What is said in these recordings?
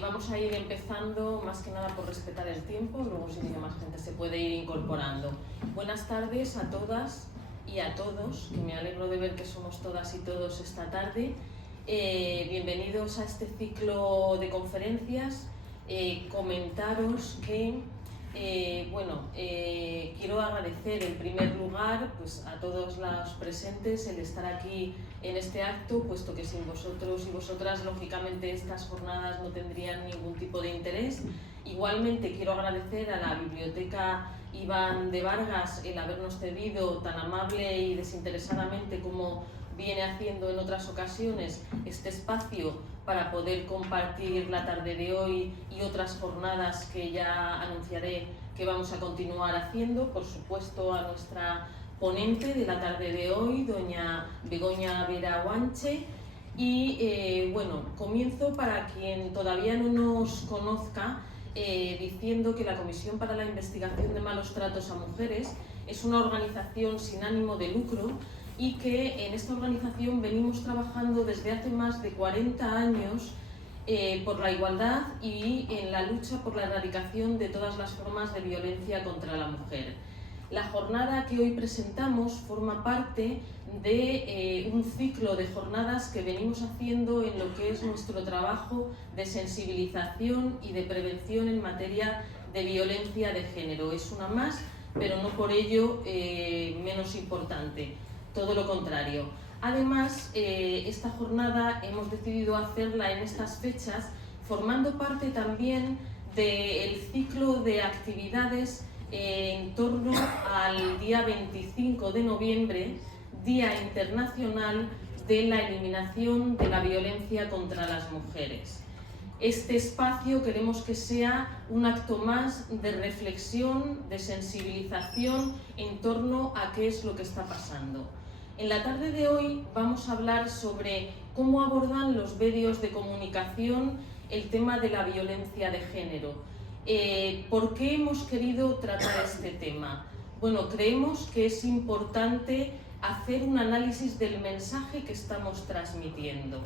Vamos a ir empezando más que nada por respetar el tiempo, luego si tiene más gente se puede ir incorporando. Buenas tardes a todas y a todos, que me alegro de ver que somos todas y todos esta tarde. Bienvenidos a este ciclo de conferencias. Comentaros que quiero agradecer en primer lugar pues, a todos los presentes el estar aquí en este acto, puesto que sin vosotros y vosotras lógicamente estas jornadas no tendrían ningún tipo de interés. Igualmente quiero agradecer a la Biblioteca Iván de Vargas el habernos cedido tan amable y desinteresadamente como viene haciendo en otras ocasiones este espacio para poder compartir la tarde de hoy y otras jornadas que ya anunciaré que vamos a continuar haciendo. Por supuesto a nuestra ponente de la tarde de hoy, doña Begoña Vera Guanche. Y comienzo para quien todavía no nos conozca diciendo que la Comisión para la Investigación de Malos Tratos a Mujeres es una organización sin ánimo de lucro y que en esta organización venimos trabajando desde hace más de 40 años por la igualdad y en la lucha por la erradicación de todas las formas de violencia contra la mujer. La jornada que hoy presentamos forma parte de un ciclo de jornadas que venimos haciendo en lo que es nuestro trabajo de sensibilización y de prevención en materia de violencia de género. Es una más, pero no por ello menos importante. Todo lo contrario. Además, esta jornada hemos decidido hacerla en estas fechas, formando parte también del ciclo de actividades en torno al día 25 de noviembre, Día Internacional de la Eliminación de la Violencia contra las Mujeres. Este espacio queremos que sea un acto más de reflexión, de sensibilización en torno a qué es lo que está pasando. En la tarde de hoy vamos a hablar sobre cómo abordan los medios de comunicación el tema de la violencia de género. ¿Por qué hemos querido tratar este tema? Bueno, creemos que es importante hacer un análisis del mensaje que estamos transmitiendo.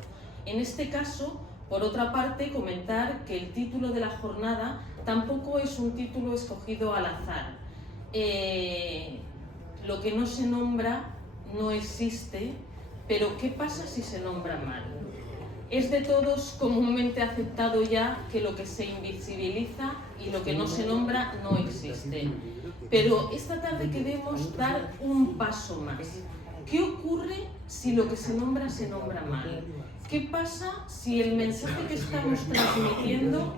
En este caso, por otra parte, comentar que el título de la jornada tampoco es un título escogido al azar. Lo que no se nombra no existe, pero ¿qué pasa si se nombra mal? Es de todos comúnmente aceptado ya que lo que se invisibiliza y lo que no se nombra no existe. Pero esta tarde queremos dar un paso más. ¿Qué ocurre si lo que se nombra mal? ¿Qué pasa si el mensaje que estamos transmitiendo...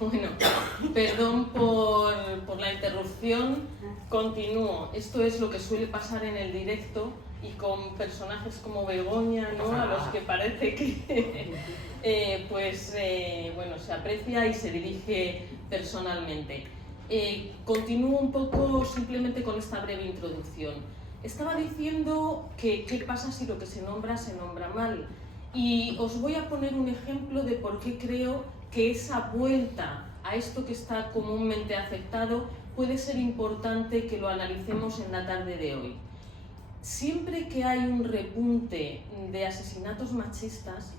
Bueno, perdón por la interrupción, continúo. Esto es lo que suele pasar en el directo y con personajes como Begoña, ¿no? A los que parece que se aprecia y se dirige personalmente. Continúo un poco simplemente con esta breve introducción. Estaba diciendo que qué pasa si lo que se nombra mal. Y os voy a poner un ejemplo de por qué creo que esa vuelta a esto que está comúnmente aceptado puede ser importante que lo analicemos en la tarde de hoy. Siempre que hay un repunte de asesinatos machistas,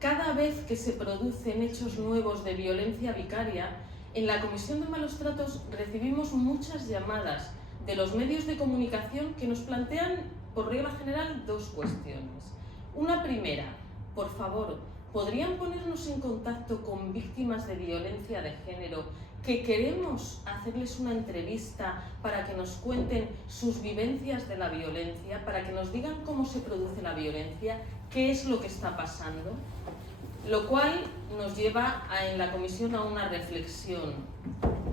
cada vez que se producen hechos nuevos de violencia vicaria, en la Comisión de Malos Tratos recibimos muchas llamadas de los medios de comunicación que nos plantean, por regla general, dos cuestiones. Una primera, por favor, ¿podrían ponernos en contacto con víctimas de violencia de género que queremos hacerles una entrevista para que nos cuenten sus vivencias de la violencia, para que nos digan cómo se produce la violencia, qué es lo que está pasando? Lo cual nos lleva en la comisión a una reflexión.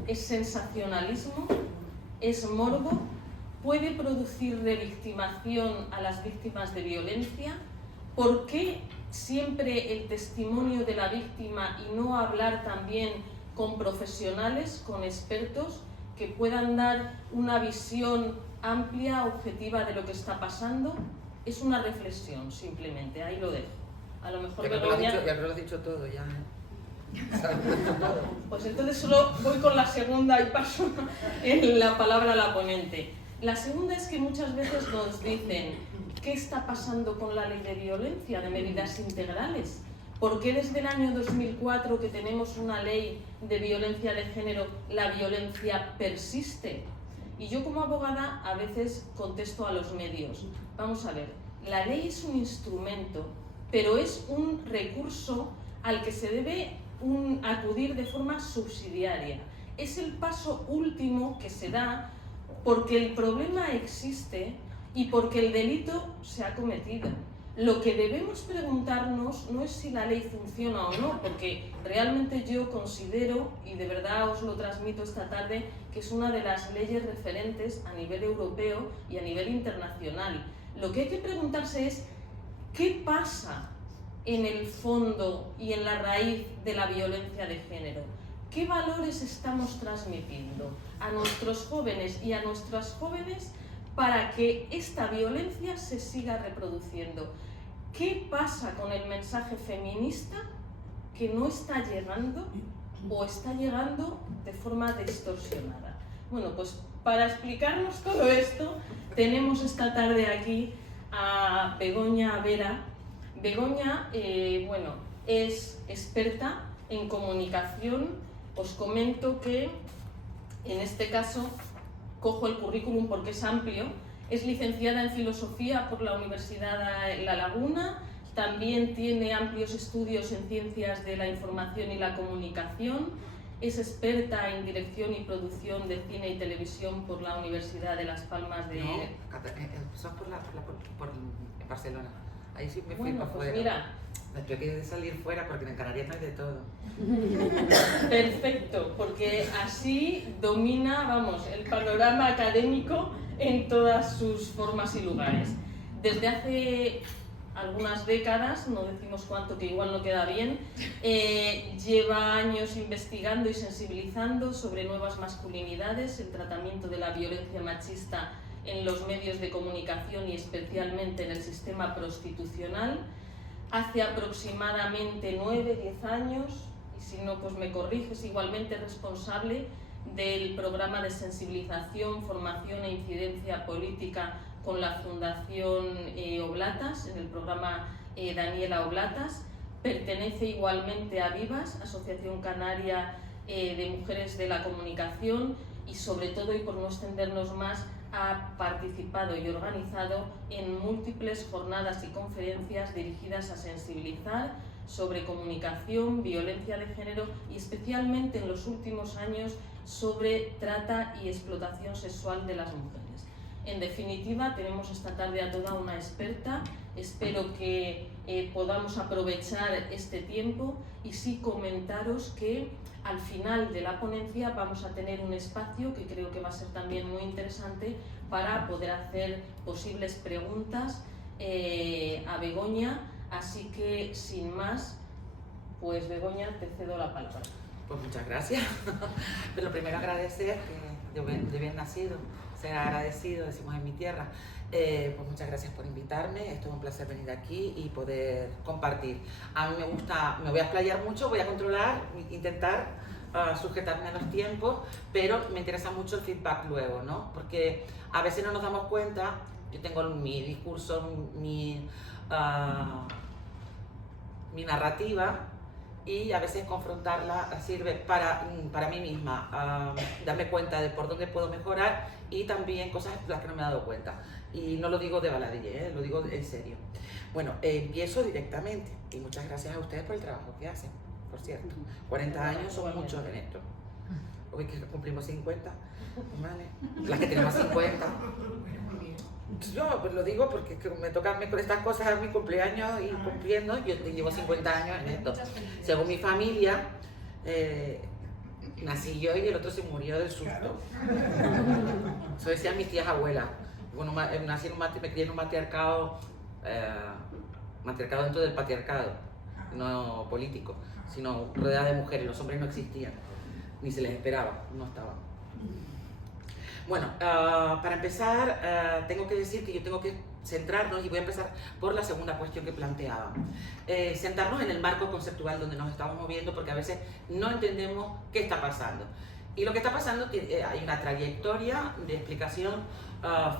¿Es sensacionalismo? ¿Es morbo? ¿Puede producir revictimación a las víctimas de violencia? ¿Por qué siempre el testimonio de la víctima y no hablar también con profesionales, con expertos que puedan dar una visión amplia, objetiva de lo que está pasando? Es una reflexión, simplemente, ahí lo dejo. A lo mejor ya me lo has dicho todo, ya. Pues entonces solo voy con la segunda y paso en la palabra a la ponente. La segunda es que muchas veces nos dicen, ¿qué está pasando con la ley de violencia, de medidas integrales? ¿Por qué desde el año 2004 que tenemos una ley de violencia de género, la violencia persiste? Y yo como abogada a veces contesto a los medios, vamos a ver, la ley es un instrumento, pero es un recurso al que se debe acudir de forma subsidiaria. Es el paso último que se da porque el problema existe y porque el delito se ha cometido. Lo que debemos preguntarnos no es si la ley funciona o no, porque realmente yo considero, y de verdad os lo transmito esta tarde, que es una de las leyes referentes a nivel europeo y a nivel internacional. Lo que hay que preguntarse es, ¿qué pasa en el fondo y en la raíz de la violencia de género? ¿Qué valores estamos transmitiendo a nuestros jóvenes y a nuestras jóvenes para que esta violencia se siga reproduciendo? ¿Qué pasa con el mensaje feminista que no está llegando o está llegando de forma distorsionada? Bueno, pues para explicarnos todo esto tenemos esta tarde aquí a Begoña Vera. Begoña, bueno, es experta en comunicación. Os comento que en este caso cojo el currículum porque es amplio. Es licenciada en Filosofía por la Universidad La Laguna, también tiene amplios estudios en Ciencias de la Información y la Comunicación, es experta en Dirección y Producción de Cine y Televisión por la Universidad de Las Palmas de... No, empezó por Barcelona, ahí sí me fui para pues afuera. Mira, yo quería salir fuera porque en Canarias no hay de todo. Perfecto, porque así domina, vamos, el panorama académico en todas sus formas y lugares. Desde hace algunas décadas, no decimos cuánto, que igual no queda bien, lleva años investigando y sensibilizando sobre nuevas masculinidades, el tratamiento de la violencia machista en los medios de comunicación y especialmente en el sistema prostitucional. Hace aproximadamente 9-10 años, y si no pues me corriges, igualmente responsable del programa de sensibilización, formación e incidencia política con la Fundación Oblatas, en el programa Daniela Oblatas. Pertenece igualmente a Vivas, Asociación Canaria de Mujeres de la Comunicación, y sobre todo, y por no extendernos más, ha participado y organizado en múltiples jornadas y conferencias dirigidas a sensibilizar sobre comunicación, violencia de género y especialmente en los últimos años sobre trata y explotación sexual de las mujeres. En definitiva, tenemos esta tarde a toda una experta. Espero que podamos aprovechar este tiempo y sí comentaros que al final de la ponencia vamos a tener un espacio que creo que va a ser también muy interesante para poder hacer posibles preguntas a Begoña. Así que, sin más, pues Begoña, te cedo la palabra. Pues muchas gracias. Pero primero agradecer que de bien nacido, ser agradecido, decimos en mi tierra. Pues muchas gracias por invitarme, es todo un placer venir aquí y poder compartir. A mí me gusta, me voy a explayar mucho, voy a controlar, intentar sujetarme a los tiempos, pero me interesa mucho el feedback luego, ¿no? Porque a veces no nos damos cuenta, yo tengo mi discurso, mi narrativa, y a veces confrontarla sirve para mí misma, darme cuenta de por dónde puedo mejorar y también cosas de las que no me he dado cuenta. Y no lo digo de baladilla, lo digo en serio. Bueno, empiezo directamente y muchas gracias a ustedes por el trabajo que hacen, por cierto. 40 años son muchos en esto. Hoy que cumplimos 50, ¿vale? Las que tenemos 50. Yo pues lo digo porque me toca con estas cosas a mi cumpleaños y cumpliendo, yo llevo 50 años en esto. Según mi familia, nací yo y el otro se murió del susto. Eso decían mis tías abuelas. Bueno, nací me crié en un matriarcado, matriarcado dentro del patriarcado, no político, sino rodeada de mujeres. Los hombres no existían, ni se les esperaba, no estaban. Bueno, para empezar, tengo que decir que yo tengo que centrarnos, y voy a empezar por la segunda cuestión que planteaba. Centrarnos en el marco conceptual donde nos estamos moviendo, porque a veces no entendemos qué está pasando. Y lo que está pasando, hay una trayectoria de explicación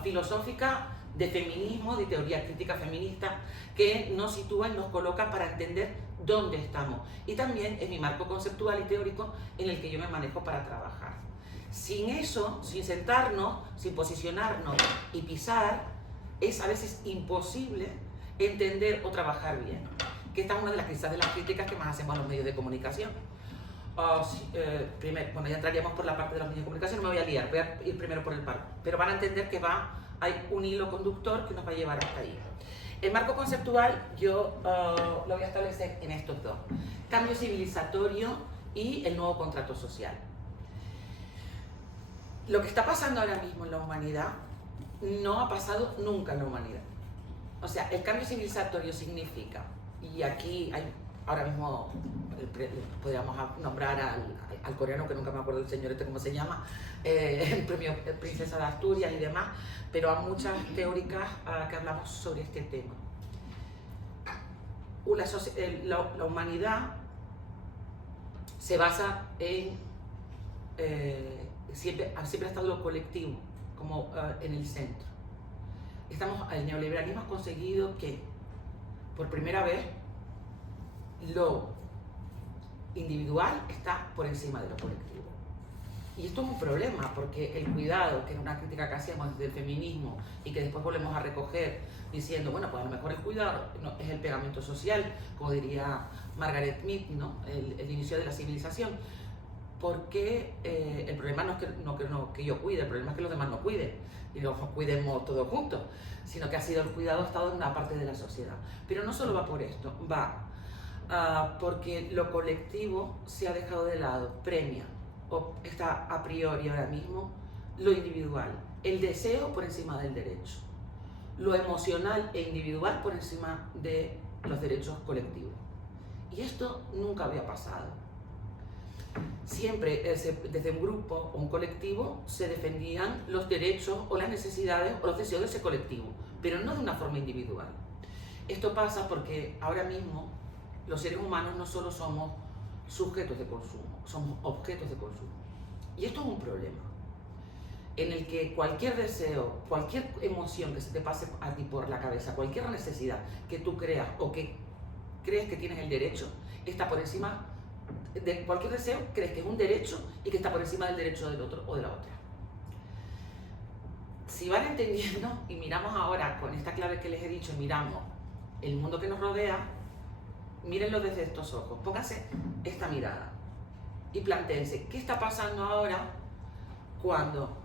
filosófica de feminismo, de teoría crítica feminista, que nos sitúa y nos coloca para entender dónde estamos. Y también es mi marco conceptual y teórico en el que yo me manejo para trabajar. Sin eso, sin sentarnos, sin posicionarnos y pisar, es a veces imposible entender o trabajar bien. Que esta es una de las quizás de las críticas que más hacemos a los medios de comunicación. Primero, bueno, ya entraríamos por la parte de los medios de comunicación, no me voy a liar, voy a ir primero por el marco. Pero van a entender que hay un hilo conductor que nos va a llevar hasta ahí. El marco conceptual yo lo voy a establecer en estos dos. Cambio civilizatorio y el nuevo contrato social. Lo que está pasando ahora mismo en la humanidad no ha pasado nunca en la humanidad. O sea, el cambio civilizatorio significa, y aquí hay ahora mismo podríamos nombrar al coreano, que nunca me acuerdo del señor este cómo se llama, el premio Princesa de Asturias y demás, pero hay muchas teóricas que hablamos sobre este tema. La humanidad se basa en, siempre ha estado lo colectivo como en el centro. El neoliberalismo ha conseguido que por primera vez lo individual está por encima de lo colectivo. Y esto es un problema, porque el cuidado, que es una crítica que hacíamos desde el feminismo y que después volvemos a recoger diciendo, bueno, pues a lo mejor el cuidado es el pegamento social, como diría Margaret Mead, ¿no? El inicio de la civilización. Porque el problema no es que yo cuide, el problema es que los demás no cuiden y nos cuidemos todos juntos, sino que ha sido el cuidado ha estado en una parte de la sociedad. Pero no solo va por esto, va porque lo colectivo se ha dejado de lado, premia, o está a priori ahora mismo lo individual, el deseo por encima del derecho, lo emocional e individual por encima de los derechos colectivos. Y esto nunca había pasado. Siempre desde un grupo o un colectivo se defendían los derechos o las necesidades o los deseos de ese colectivo, pero no de una forma individual. Esto pasa porque ahora mismo los seres humanos no solo somos sujetos de consumo, somos objetos de consumo. Y esto es un problema, en el que cualquier deseo, cualquier emoción que se te pase a ti por la cabeza, cualquier necesidad que tú creas o que crees que tienes el derecho, está por encima de cualquier deseo, crees que es un derecho y que está por encima del derecho del otro o de la otra. Si van entendiendo y miramos ahora con esta clave que les he dicho, miramos el mundo que nos rodea, mírenlo desde estos ojos, pónganse esta mirada y plantéense qué está pasando ahora cuando,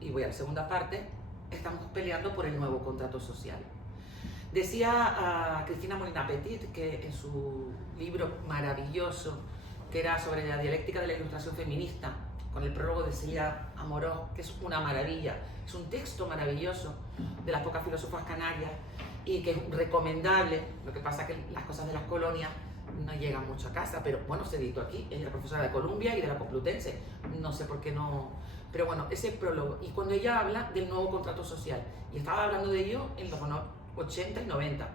y voy a la segunda parte, estamos peleando por el nuevo contrato social. Decía Cristina Molina Petit que en su libro maravilloso, que era sobre la dialéctica de la ilustración feminista, con el prólogo de Celia Amorós, que es una maravilla, es un texto maravilloso de las pocas filósofas canarias y que es recomendable. Lo que pasa es que las cosas de las colonias no llegan mucho a casa, pero bueno, se editó aquí, ella era profesora de Columbia y de la Complutense, no sé por qué no, pero bueno, ese prólogo, y cuando ella habla del nuevo contrato social, y estaba hablando de ello en los 80 y 90,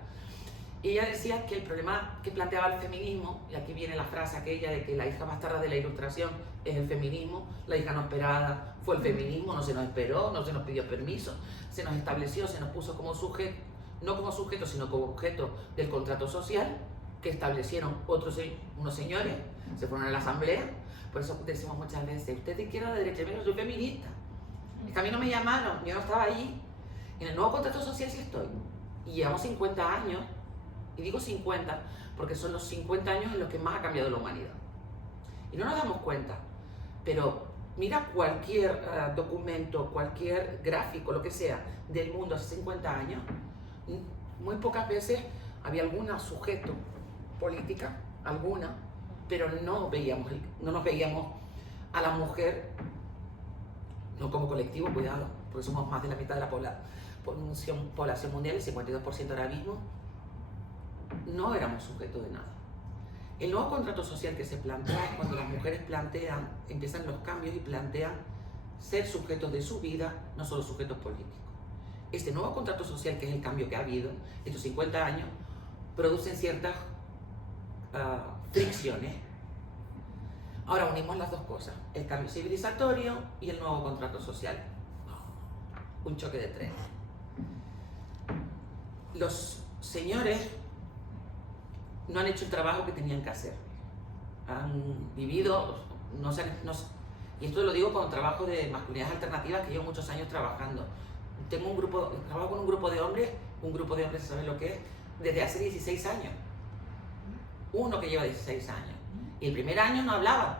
y ella decía que el problema que planteaba el feminismo, y aquí viene la frase aquella de que la hija bastarda de la ilustración es el feminismo, la hija no esperada fue el feminismo, no se nos esperó, no se nos pidió permiso, se nos estableció, se nos puso como sujeto, no como sujeto, sino como objeto del contrato social que establecieron unos señores, se fueron a la asamblea. Por eso decimos muchas veces, usted de izquierda o de derecha, yo soy feminista, es que a mí no me llamaron, yo no estaba allí, en el nuevo contrato social sí estoy, y llevamos 50 años, y digo 50 porque son los 50 años en los que más ha cambiado la humanidad, y no nos damos cuenta, pero mira cualquier documento, cualquier gráfico, lo que sea, del mundo hace 50 años, muy pocas veces había alguna sujeto política, alguna, pero no nos veíamos a la mujer, no como colectivo, cuidado, porque somos más de la mitad de la población mundial, el 52% ahora mismo, no éramos sujetos de nada. El nuevo contrato social que se plantea es cuando las mujeres empiezan los cambios y plantean ser sujetos de su vida, no solo sujetos políticos. Este nuevo contrato social, que es el cambio que ha habido estos 50 años, producen ciertas fricciones. Ahora unimos las dos cosas, el cambio civilizatorio y el nuevo contrato social. Un choque de trenes. Los señores no han hecho el trabajo que tenían que hacer. Han vivido, y esto lo digo con trabajo de masculinidades alternativas que llevo muchos años trabajando. Trabajo con un grupo de hombres ¿saben lo que es? Desde hace 16 años. Uno que lleva 16 años. Y el primer año no hablaban.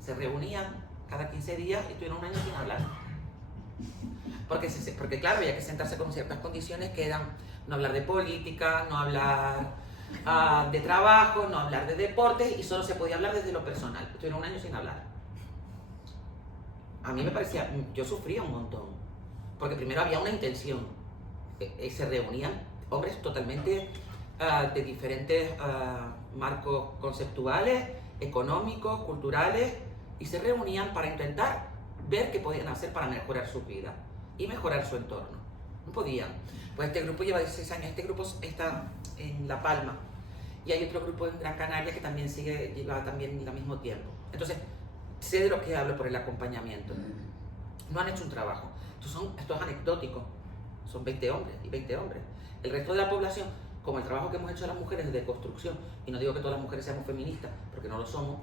Se reunían cada 15 días y estuvieron un año sin hablar. Porque claro, había que sentarse con ciertas condiciones que eran no hablar de política, no hablar de trabajo, no hablar de deportes, y solo se podía hablar desde lo personal. Estuvieron un año sin hablar. A mí me parecía, yo sufría un montón, porque primero había una intención. Se reunían hombres totalmente de diferentes marcos conceptuales, económicos, culturales, y se reunían para intentar ver qué podían hacer para mejorar su vida y mejorar su entorno. No podían. Pues este grupo lleva 16 años, este grupo está en La Palma, y hay otro grupo en Gran Canaria que también lleva también al mismo tiempo. Entonces, sé de lo que hablo por el acompañamiento. No han hecho un trabajo. Esto es anecdótico. Son 20 hombres y 20 hombres. El resto de la población, como el trabajo que hemos hecho las mujeres de construcción, y no digo que todas las mujeres seamos feministas, porque no lo somos,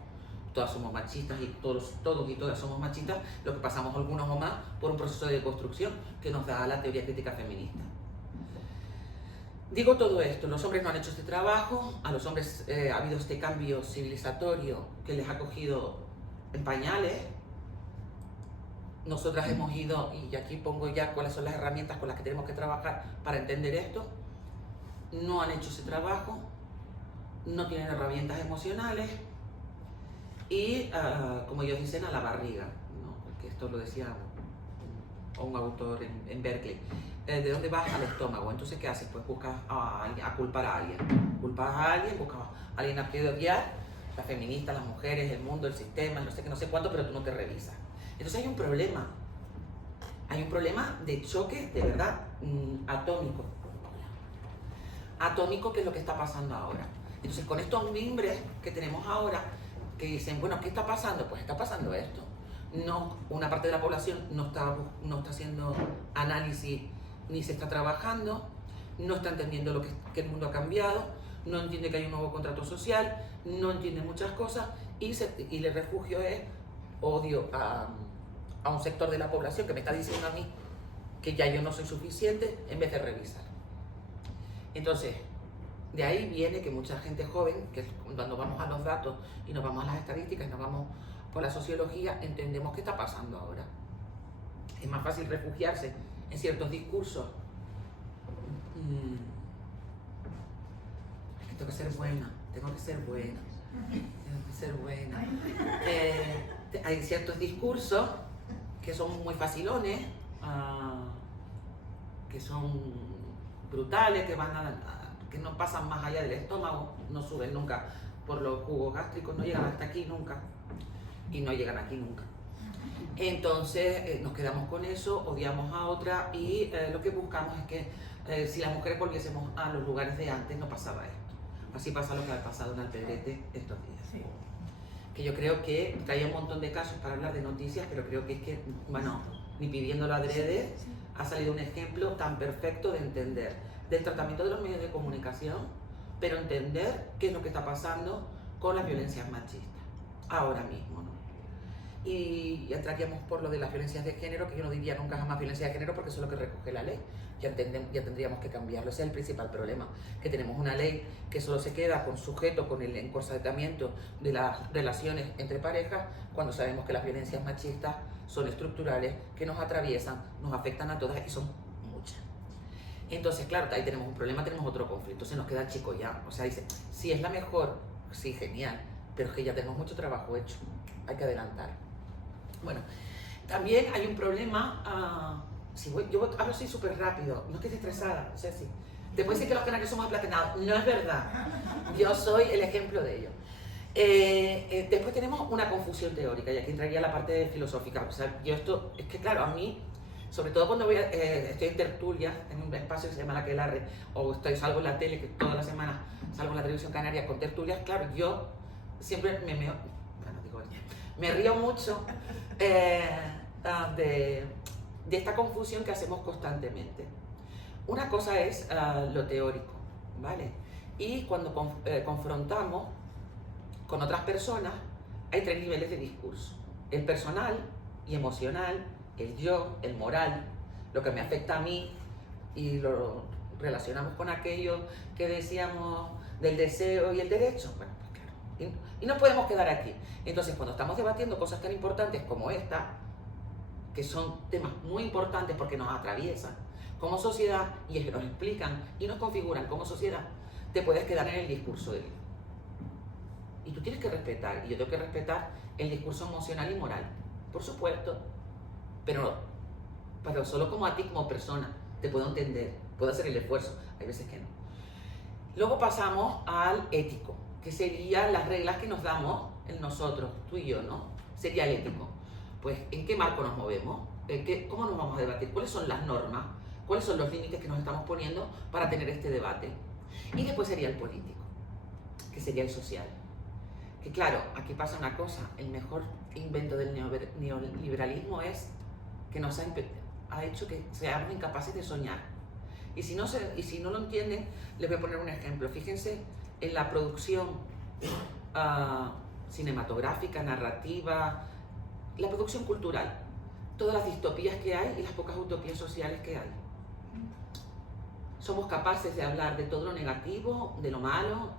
todas somos machistas y todos y todas somos machistas, lo que pasamos algunos o más por un proceso de deconstrucción que nos da la teoría crítica feminista. Digo todo esto, los hombres no han hecho este trabajo, a los hombres ha habido este cambio civilizatorio que les ha cogido en pañales. Nosotras hemos ido, y aquí pongo ya cuáles son las herramientas con las que tenemos que trabajar para entender esto. No han hecho ese trabajo, no tienen herramientas emocionales y, como ellos dicen, a la barriga, ¿no? Porque esto lo decía un autor en Berkeley. ¿De dónde vas? Al estómago. Entonces, ¿qué haces? Pues buscas a culpar a alguien. Culpas a alguien, buscas a alguien a quien odiar, las feministas, las mujeres, el mundo, el sistema, no sé qué, no sé cuánto, pero tú no te revisas. Entonces hay un problema de choque de verdad atómico, que es lo que está pasando ahora. Entonces con estos mimbres que tenemos ahora, que dicen, bueno, ¿qué está pasando? Pues está pasando esto. No, una parte de la población no está haciendo análisis ni se está trabajando, no está entendiendo que el mundo ha cambiado, no entiende que hay un nuevo contrato social, no entiende muchas cosas y el refugio es odio a un sector de la población que me está diciendo a mí que ya yo no soy suficiente en vez de revisar. Entonces, de ahí viene que mucha gente joven, que cuando vamos a los datos y nos vamos a las estadísticas y nos vamos por la sociología, entendemos qué está pasando ahora. Es más fácil refugiarse en ciertos discursos. Es que tengo que ser buena. Hay ciertos discursos que son muy facilones, que son brutales, que no pasan más allá del estómago, no suben nunca por los jugos gástricos, no llegan hasta aquí nunca y no llegan aquí nunca. Entonces nos quedamos con eso, odiamos a otra y lo que buscamos es que si las mujeres volviésemos a los lugares de antes no pasaba esto. Así pasa lo que ha pasado en Alpedrete estos días. Sí. Que yo creo que traía un montón de casos para hablar de noticias, pero creo que es que, bueno, ni pidiéndolo adrede, ha salido un ejemplo tan perfecto de entender del tratamiento de los medios de comunicación, pero entender qué es lo que está pasando con las violencias machistas, ahora mismo, ¿no? Y entraríamos por lo de las violencias de género, que yo no diría nunca jamás violencia de género porque eso es lo que recoge la ley. Ya tendríamos que cambiarlo. Ese es el principal problema, que tenemos una ley que solo se queda con sujeto con el encorsetamiento de las relaciones entre parejas, cuando sabemos que las violencias machistas son estructurales, que nos atraviesan, nos afectan a todas y son muchas. Entonces, claro, ahí tenemos un problema, tenemos otro conflicto, se nos queda chico ya. O sea, dice, si es la mejor, sí, genial, pero es que ya tenemos mucho trabajo hecho, hay que adelantar. Bueno, también hay un problema, yo hablo así súper rápido, no estés estresada, o sea, sí. Después dicen que los canarios somos aplatenados, no es verdad, yo soy el ejemplo de ello. Después tenemos una confusión teórica y aquí entraría la parte filosófica, o sea, yo esto, es que claro, a mí, sobre todo cuando estoy en tertulia, en un espacio que se llama La Aquelarre, o salgo en la tele, que toda la semana salgo en la televisión canaria con tertulias, claro, yo siempre me meo, bueno, digo Me río mucho de esta confusión que hacemos constantemente. Una cosa es lo teórico, ¿vale? Y cuando confrontamos con otras personas, hay 3 niveles de discurso. El personal y emocional, el yo, el moral, lo que me afecta a mí, y lo relacionamos con aquello que decíamos del deseo y el derecho. Bueno, pues claro. Y no podemos quedar aquí. Entonces, cuando estamos debatiendo cosas tan importantes como esta, que son temas muy importantes porque nos atraviesan como sociedad y nos explican y nos configuran como sociedad, te puedes quedar en el discurso de él. Y tú tienes que respetar, y yo tengo que respetar el discurso emocional y moral, por supuesto, pero solo como a ti como persona te puedo entender, puedo hacer el esfuerzo, hay veces que no. Luego pasamos al ético, que serían las reglas que nos damos en nosotros, tú y yo, ¿no? Sería el ético. Pues, ¿en qué marco nos movemos? ¿Cómo nos vamos a debatir? ¿Cuáles son las normas? ¿Cuáles son los límites que nos estamos poniendo para tener este debate? Y después sería el político, que sería el social. Que claro, aquí pasa una cosa, el mejor invento del neoliberalismo es que nos ha hecho que seamos incapaces de soñar. Y si no lo entienden, les voy a poner un ejemplo. Fíjense en la producción cinematográfica, narrativa, la producción cultural, todas las distopías que hay y las pocas utopías sociales que hay. Somos capaces de hablar de todo lo negativo, de lo malo,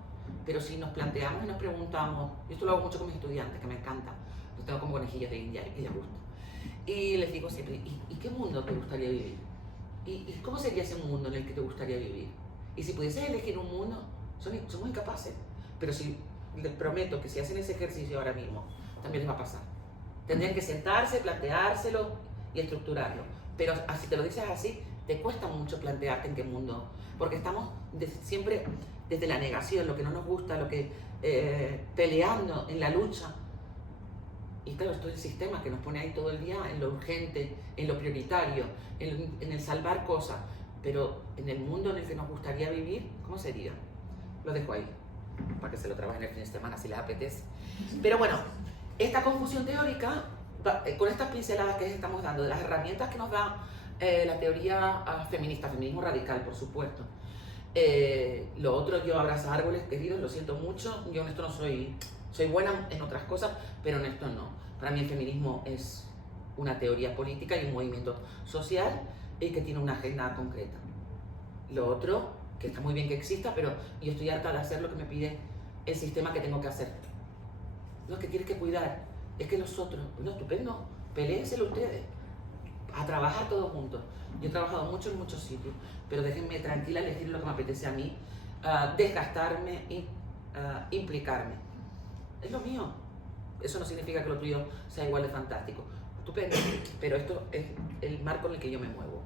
pero si nos planteamos y nos preguntamos, yo esto lo hago mucho con mis estudiantes, que me encanta, los tengo como conejillos de India y les gusta. Y les digo siempre, ¿y qué mundo te gustaría vivir? ¿Y cómo sería ese mundo en el que te gustaría vivir? Y si pudieses elegir un mundo, somos incapaces. Pero si les prometo que si hacen ese ejercicio ahora mismo, también les va a pasar. Tendrían que sentarse, planteárselo y estructurarlo. Pero si te lo dices así, te cuesta mucho plantearte en qué mundo. Porque estamos siempre desde la negación, lo que no nos gusta, lo que peleando en la lucha. Y claro, esto es el sistema que nos pone ahí todo el día en lo urgente, en lo prioritario, en el salvar cosas. Pero en el mundo en el que nos gustaría vivir, ¿cómo sería? Lo dejo ahí, para que se lo trabajen el fin de semana si les apetece. Pero bueno, esta confusión teórica, con estas pinceladas que estamos dando, de las herramientas que nos da la teoría feminista, feminismo radical, por supuesto. Lo otro, yo abrazo árboles, queridos, lo siento mucho, yo en esto no soy buena en otras cosas, pero en esto no. Para mí el feminismo es una teoría política y un movimiento social y que tiene una agenda concreta. Lo otro, que está muy bien que exista, pero yo estoy harta de hacer lo que me pide el sistema que tengo que hacer. No, que tienes que cuidar, es que nosotros, no, estupendo, peléenselo ustedes, a trabajar todos juntos. Yo he trabajado mucho en muchos sitios, pero déjenme tranquila elegir lo que me apetece a mí, desgastarme y implicarme. Es lo mío. Eso no significa que lo tuyo sea igual de fantástico. Estupendo, pero esto es el marco en el que yo me muevo.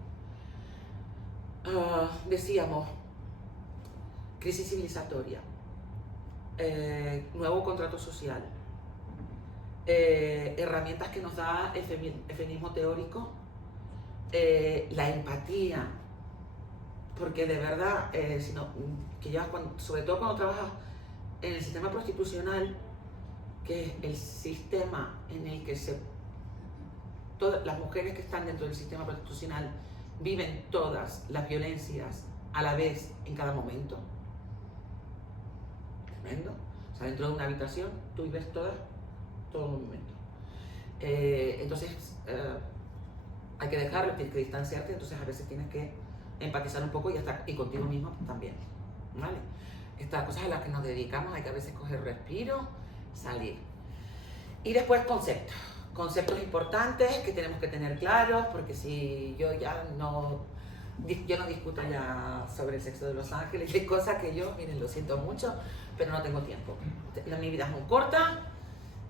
Decíamos, crisis civilizatoria, nuevo contrato social, herramientas que nos da el feminismo teórico, la empatía, porque de verdad, sobre todo cuando trabajas en el sistema prostitucional, que es el sistema en el que todas las mujeres que están dentro del sistema prostitucional viven todas las violencias a la vez en cada momento. Tremendo. O sea, dentro de una habitación tú vives todo el momento. Entonces hay que dejarlo, tienes que distanciarte, entonces a veces tienes que empatizar un poco y contigo mismo también, ¿vale? Estas cosas a las que nos dedicamos hay que a veces coger respiro, salir. Y después conceptos importantes que tenemos que tener claros, porque si yo no discuto ya sobre el sexo de los ángeles, hay cosas que miren, lo siento mucho, pero no tengo tiempo. Mi vida es muy corta,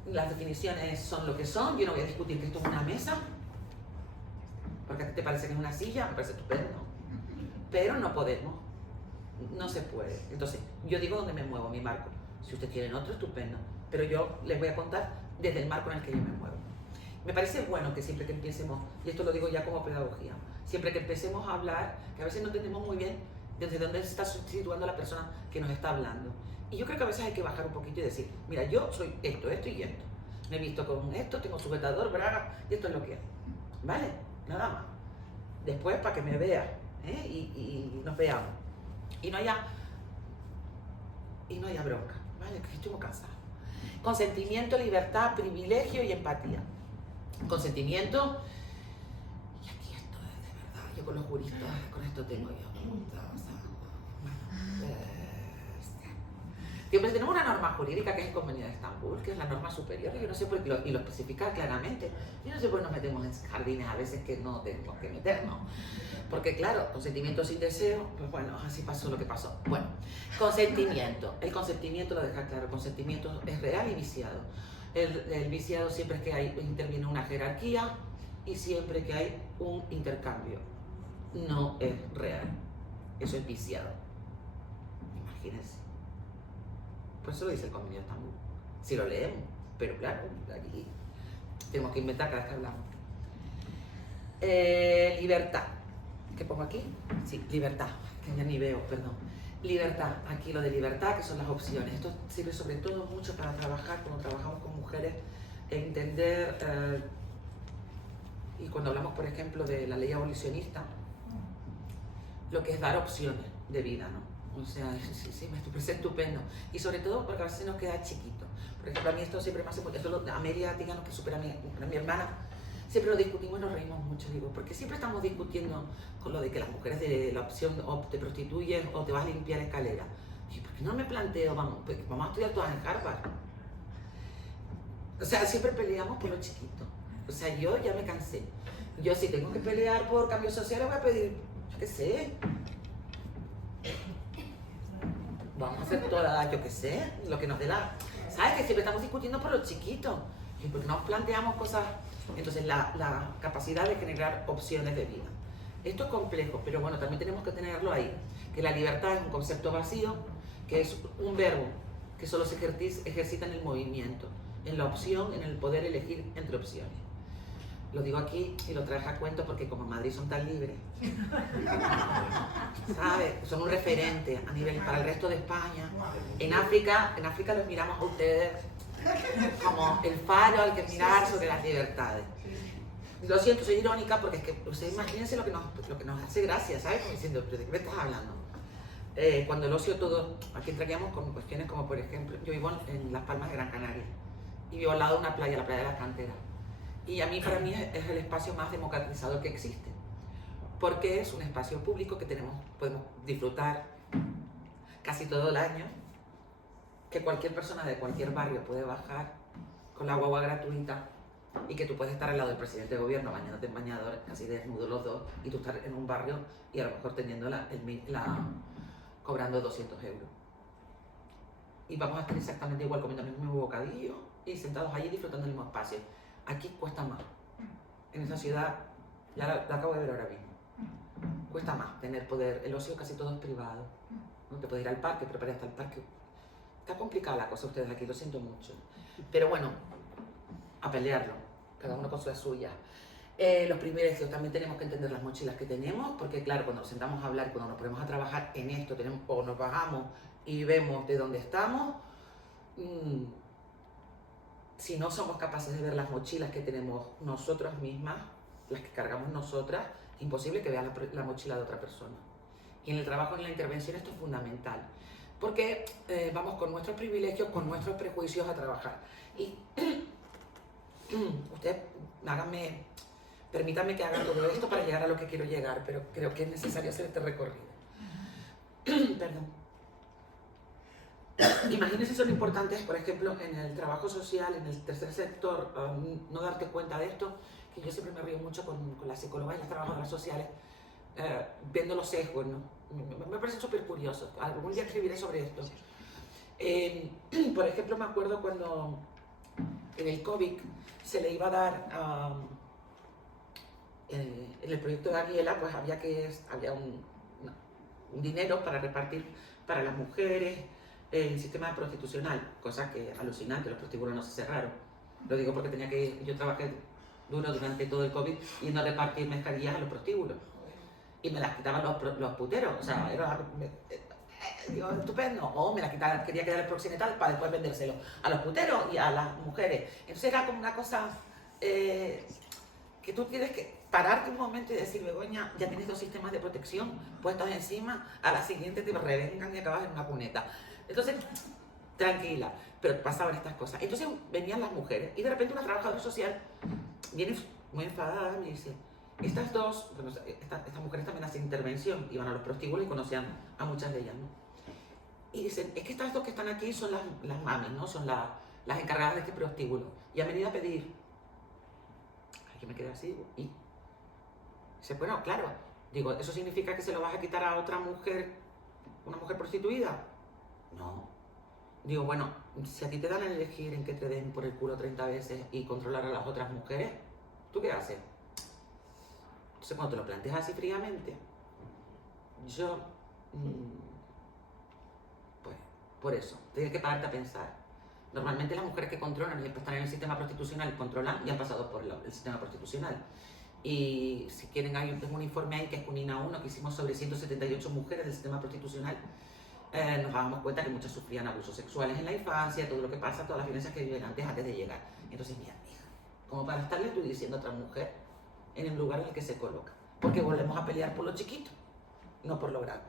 las definiciones son lo que son, yo no voy a discutir que esto es una mesa, porque a ti te parece que es una silla, me parece estupendo, pero no podemos, no se puede. Entonces, yo digo dónde me muevo, mi marco. Si ustedes tienen otro, estupendo, pero yo les voy a contar desde el marco en el que yo me muevo. Me parece bueno que siempre que empecemos, y esto lo digo ya como pedagogía, siempre que empecemos a hablar, que a veces no entendemos muy bien desde dónde se está situando la persona que nos está hablando. Y yo creo que a veces hay que bajar un poquito y decir, mira, yo soy esto y esto. Me he visto con esto, tengo sujetador, braga, y esto es lo que hay. ¿Vale? Nada más. Después para que me vea, ¿eh? y nos veamos. Y no haya bronca, ¿vale? Que estoy muy cansada. Consentimiento, libertad, privilegio y empatía. Consentimiento, y aquí esto es de verdad, yo con los juristas, con esto tengo yo. Siempre tenemos una norma jurídica que es el Convenio de Estambul, que es la norma superior, y yo no sé por qué, y lo especifica claramente. Yo no sé por qué nos metemos en jardines a veces que no tenemos que meternos. Porque claro, consentimiento sin deseo, pues bueno, así pasó lo que pasó. Bueno, consentimiento. El consentimiento lo deja claro, el consentimiento es real y viciado. El viciado siempre es que interviene una jerarquía y siempre que hay un intercambio. No es real. Eso es viciado. Imagínense. Por eso lo dice el Convenio de Estambul. Si lo leemos, pero claro, aquí tenemos que inventar cada vez que hablamos. Libertad. ¿Qué pongo aquí? Sí, libertad, que ya ni veo, perdón. Libertad, aquí lo de libertad, que son las opciones. Esto sirve sobre todo mucho para trabajar, cuando trabajamos con mujeres, entender, y cuando hablamos, por ejemplo, de la ley abolicionista, lo que es dar opciones de vida, ¿no? O sea, sí, me parece estupendo. Y sobre todo porque a veces nos queda chiquito. Por ejemplo, a mí esto siempre me hace... Amelia, digamos que supera a mi hermana, siempre lo discutimos y nos reímos mucho, digo, porque siempre estamos discutiendo con lo de que las mujeres de la opción o te prostituyen o te vas a limpiar escaleras. Y ¿por qué no me planteo, vamos a estudiar todas en Harvard? O sea, siempre peleamos por lo chiquito. O sea, yo ya me cansé. Yo si tengo que pelear por cambios sociales voy a pedir, yo qué sé. Vamos a hacer todas, yo qué sé, lo que nos dé la... ¿Sabes? Que siempre estamos discutiendo por lo chiquito. Y porque nos planteamos cosas... Entonces, la capacidad de generar opciones de vida. Esto es complejo, pero bueno, también tenemos que tenerlo ahí. Que la libertad es un concepto vacío, que es un verbo que solo se ejercita en el movimiento, en la opción, en el poder elegir entre opciones. Lo digo aquí y lo traje a cuento porque como en Madrid son tan libres, ¿sabes? Son un referente a nivel para el resto de España. En África los miramos a ustedes como el faro al que mirar sobre las libertades. Lo siento, soy irónica porque es que ustedes imagínense lo que nos hace gracia, ¿sabes? Como diciendo, ¿pero de qué me estás hablando? Cuando el ocio todo, aquí entraríamos con cuestiones como por ejemplo, yo vivo en Las Palmas de Gran Canaria y vivo al lado de una playa, la playa de las Canteras. Y para mí es el espacio más democratizador que existe, porque es un espacio público que podemos disfrutar casi todo el año, que cualquier persona de cualquier barrio puede bajar con la guagua gratuita y que tú puedes estar al lado del presidente de gobierno bañándote en bañador, casi desnudos los dos, y tú estar en un barrio y a lo mejor teniendo cobrando 200 euros. Y vamos a estar exactamente igual comiendo el mismo bocadillo y sentados allí disfrutando del mismo espacio. Aquí cuesta más. En esa ciudad, ya la acabo de ver ahora mismo, cuesta más tener poder. El ocio casi todo es privado. No te puedes ir al parque, pero para ir hasta el parque está complicada la cosa ustedes aquí, lo siento mucho. Pero bueno, a pelearlo, cada uno con su suya. Los privilegios, también tenemos que entender las mochilas que tenemos, porque claro, cuando nos sentamos a hablar, cuando nos ponemos a trabajar en esto, o nos bajamos y vemos de dónde estamos, si no somos capaces de ver las mochilas que tenemos nosotras mismas, las que cargamos nosotras, imposible que veas la mochila de otra persona. Y en el trabajo, en la intervención, esto es fundamental, porque vamos con nuestros privilegios, con nuestros prejuicios a trabajar. Y ustedes permítanme que haga todo esto para llegar a lo que quiero llegar, pero creo que es necesario hacer este recorrido. Perdón. Imagínense, son importantes, por ejemplo, en el trabajo social, en el tercer sector, no darte cuenta de esto, que yo siempre me río mucho con las psicólogas y las trabajadoras sociales, viendo los sesgos, ¿no? Me parece súper curioso. Algún día escribiré sobre esto. Por ejemplo, me acuerdo cuando en el COVID se le iba a dar, en el proyecto de Daniela, pues había un dinero para repartir para las mujeres, el sistema prostitucional, cosa que alucinante, los prostíbulos no se cerraron. Lo digo porque yo trabajé duro durante todo el COVID y no repartí mascarillas a los prostíbulos. Y me las quitaban los puteros, o sea, Digo, estupendo. O me la quitaba, quería quedar el proxenetal para después vendérselo a los puteros y a las mujeres. Entonces era como una cosa que tú tienes que pararte un momento y decir, Begoña, ya tienes 2 sistemas de protección puestos encima, a la siguiente te revengan y acabas en una cuneta. Entonces, tranquila, pero pasaban estas cosas. Entonces venían las mujeres y de repente una trabajadora social viene muy enfadada y me dice, estas dos, bueno, estas mujeres también hacen intervención, iban a los prostíbulos y conocían a muchas de ellas, ¿no? Y dicen, es que estas dos que están aquí son las mamis, ¿no? Son las encargadas de este prostíbulo. Y han venido a pedir. Ay, yo me quedé así y dice, bueno, claro, digo, ¿eso significa que se lo vas a quitar a otra mujer, una mujer prostituida? No. Digo, bueno, si a ti te dan a elegir en que te den por el culo 30 veces y controlar a las otras mujeres, ¿tú qué haces? Entonces, cuando te lo planteas así fríamente, yo, pues, por eso, tienes que pararte a pensar. Normalmente las mujeres que controlan y están en el sistema prostitucional controlan y han pasado por el sistema prostitucional. Y si quieren, tengo un informe ahí que es CUNINA 1, que hicimos sobre 178 mujeres del sistema prostitucional. Nos dábamos cuenta que muchas sufrían abusos sexuales en la infancia, todo lo que pasa, todas las violencias que viven antes de llegar. Entonces, mira, como para estarle tú diciendo a otra mujer en el lugar en el que se coloca. Porque volvemos a pelear por lo chiquito, no por lo grande.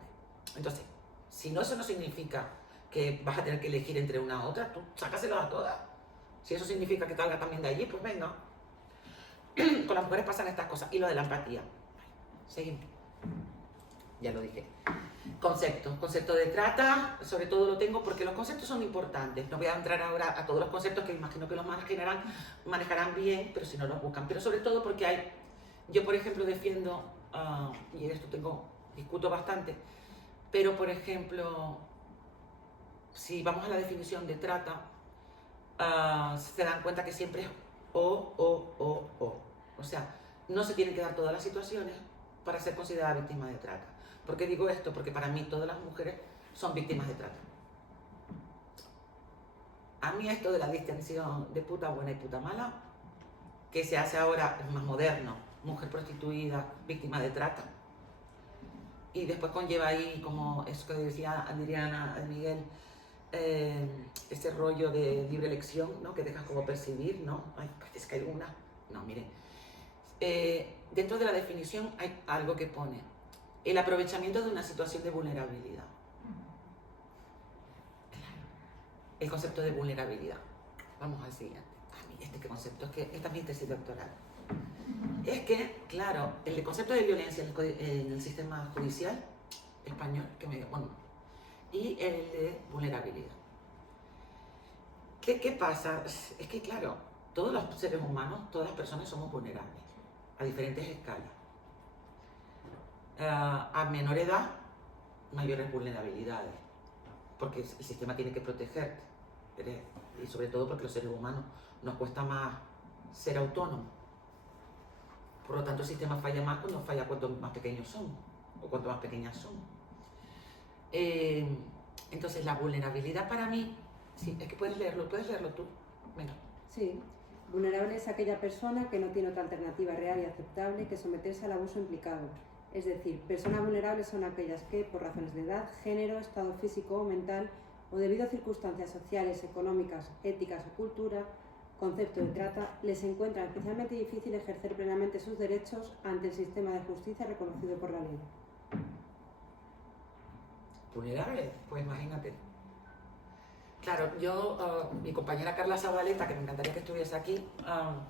Entonces, si no, eso no significa que vas a tener que elegir entre una u otra, tú sácaselas a todas. Si eso significa que salga también de allí, pues venga. Con las mujeres pasan estas cosas. Y lo de la empatía. Seguimos. Ya lo dije. Concepto de trata, sobre todo lo tengo porque los conceptos son importantes. No voy a entrar ahora a todos los conceptos que imagino que los manejarán bien, pero si no los buscan. Pero sobre todo porque yo por ejemplo defiendo, y en esto discuto bastante, pero por ejemplo, si vamos a la definición de trata, se dan cuenta que siempre es o. O sea, no se tienen que dar todas las situaciones para ser considerada víctima de trata. ¿Por qué digo esto? Porque para mí todas las mujeres son víctimas de trata. A mí esto de la distinción de puta buena y puta mala, que se hace ahora, es más moderno, mujer prostituida, víctima de trata. Y después conlleva ahí, como eso que decía Adriana, Miguel, ese rollo de libre elección, ¿no? Que dejas como percibir, ¿no? Ay, parece que hay una. No, miren. Dentro de la definición hay algo que pone el aprovechamiento de una situación de vulnerabilidad. El concepto de vulnerabilidad. Vamos al siguiente. A mí este concepto, es que esta es mi tesis doctoral. Es que, claro, el concepto de violencia en el sistema judicial español, y el de vulnerabilidad. ¿Qué pasa? Es que, claro, todos los seres humanos, todas las personas somos vulnerables, a diferentes escalas. A menor edad, mayores vulnerabilidades, porque el sistema tiene que protegerte, y sobre todo porque los seres humanos nos cuesta más ser autónomos. Por lo tanto, el sistema falla más cuanto más pequeños son, o cuanto más pequeñas son. Entonces, la vulnerabilidad para mí, sí, es que puedes leerlo tú. Venga. Sí, vulnerable es aquella persona que no tiene otra alternativa real y aceptable que someterse al abuso implicado. Es decir, personas vulnerables son aquellas que, por razones de edad, género, estado físico o mental, o debido a circunstancias sociales, económicas, éticas o cultura, concepto de trata, les encuentra especialmente difícil ejercer plenamente sus derechos ante el sistema de justicia reconocido por la ley. ¿Vulnerable? Pues imagínate. Claro, mi compañera Carla Zabaleta, que me encantaría que estuviese aquí,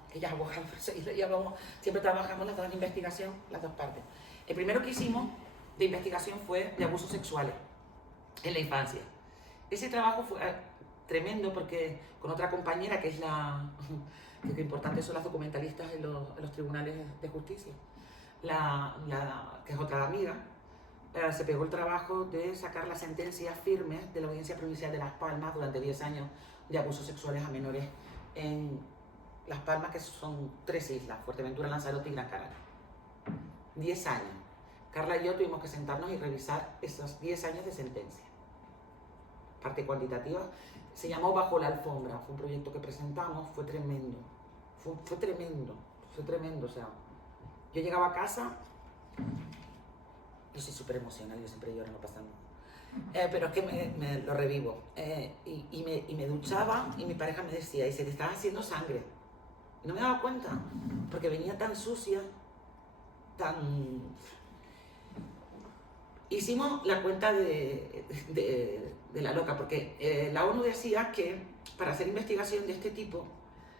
que ella es abogada, siempre trabajamos las dos en investigación, las dos partes. El primero que hicimos de investigación fue de abusos sexuales en la infancia. Ese trabajo fue tremendo porque con otra compañera, que es que importantes son las documentalistas en los tribunales de justicia, que es otra amiga, se pegó el trabajo de sacar las sentencias firmes de la Audiencia Provincial de Las Palmas durante 10 años de abusos sexuales a menores en Las Palmas, que son 3 islas, Fuerteventura, Lanzarote y Gran Canaria. 10 años. Carla y yo tuvimos que sentarnos y revisar esos 10 años de sentencia. Parte cuantitativa. Se llamó Bajo la Alfombra. Fue un proyecto que presentamos, fue tremendo. Fue tremendo. O sea, yo llegaba a casa, yo soy súper emocional, yo siempre lloro, no pasa nada. pero es que me lo revivo. Y me duchaba y mi pareja me decía, y se te estaba haciendo sangre. Y no me daba cuenta, porque venía tan sucia, tan... Hicimos la cuenta de la loca, porque la ONU decía que para hacer investigación de este tipo,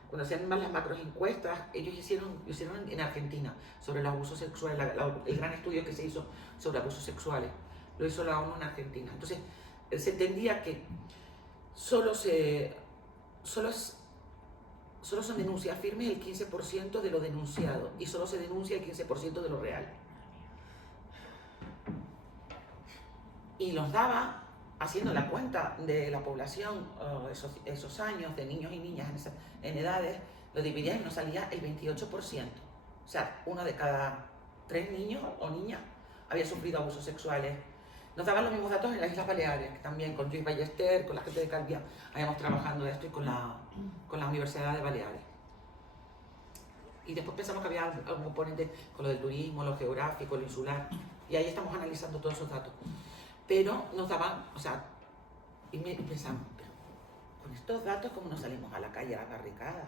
cuando hacían más las macroencuestas, ellos hicieron en Argentina sobre los abusos sexuales, el gran estudio que se hizo sobre abusos sexuales, lo hizo la ONU en Argentina. Entonces, se entendía que solo son denuncias firmes el 15% de lo denunciado y solo se denuncia el 15% de lo real. Y nos daba, haciendo la cuenta de la población, esos años de niños y niñas en edades, lo dividía y nos salía el 28%. O sea, 1 de cada 3 niños o niñas había sufrido abusos sexuales. Nos daban los mismos datos en las Islas Baleares, que también con Luis Ballester, con la gente de Calvia, habíamos trabajando esto y con la Universidad de Baleares. Y después pensamos que había algún componente con lo del turismo, lo geográfico, lo insular, y ahí estamos analizando todos esos datos. Pero nos daban, o sea, y pensamos, pero con estos datos, ¿cómo nos salimos a la calle, a las barricadas?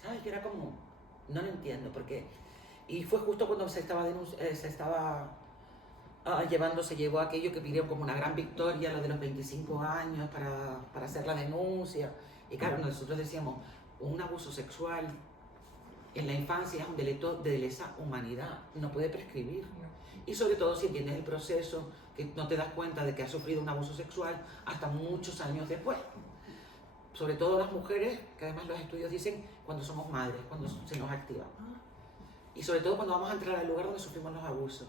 ¿Sabes? Que era como, no lo entiendo, porque... Y fue justo cuando se llevó aquello que pidieron como una gran victoria, lo de los 25 años para hacer la denuncia. Y claro, nosotros decíamos, un abuso sexual en la infancia es un delito de lesa humanidad, no puede prescribir. Y sobre todo si entiendes el proceso, que no te das cuenta de que has sufrido un abuso sexual hasta muchos años después. Sobre todo las mujeres, que además los estudios dicen cuando somos madres, cuando se nos activa. Y sobre todo cuando vamos a entrar al lugar donde sufrimos los abusos.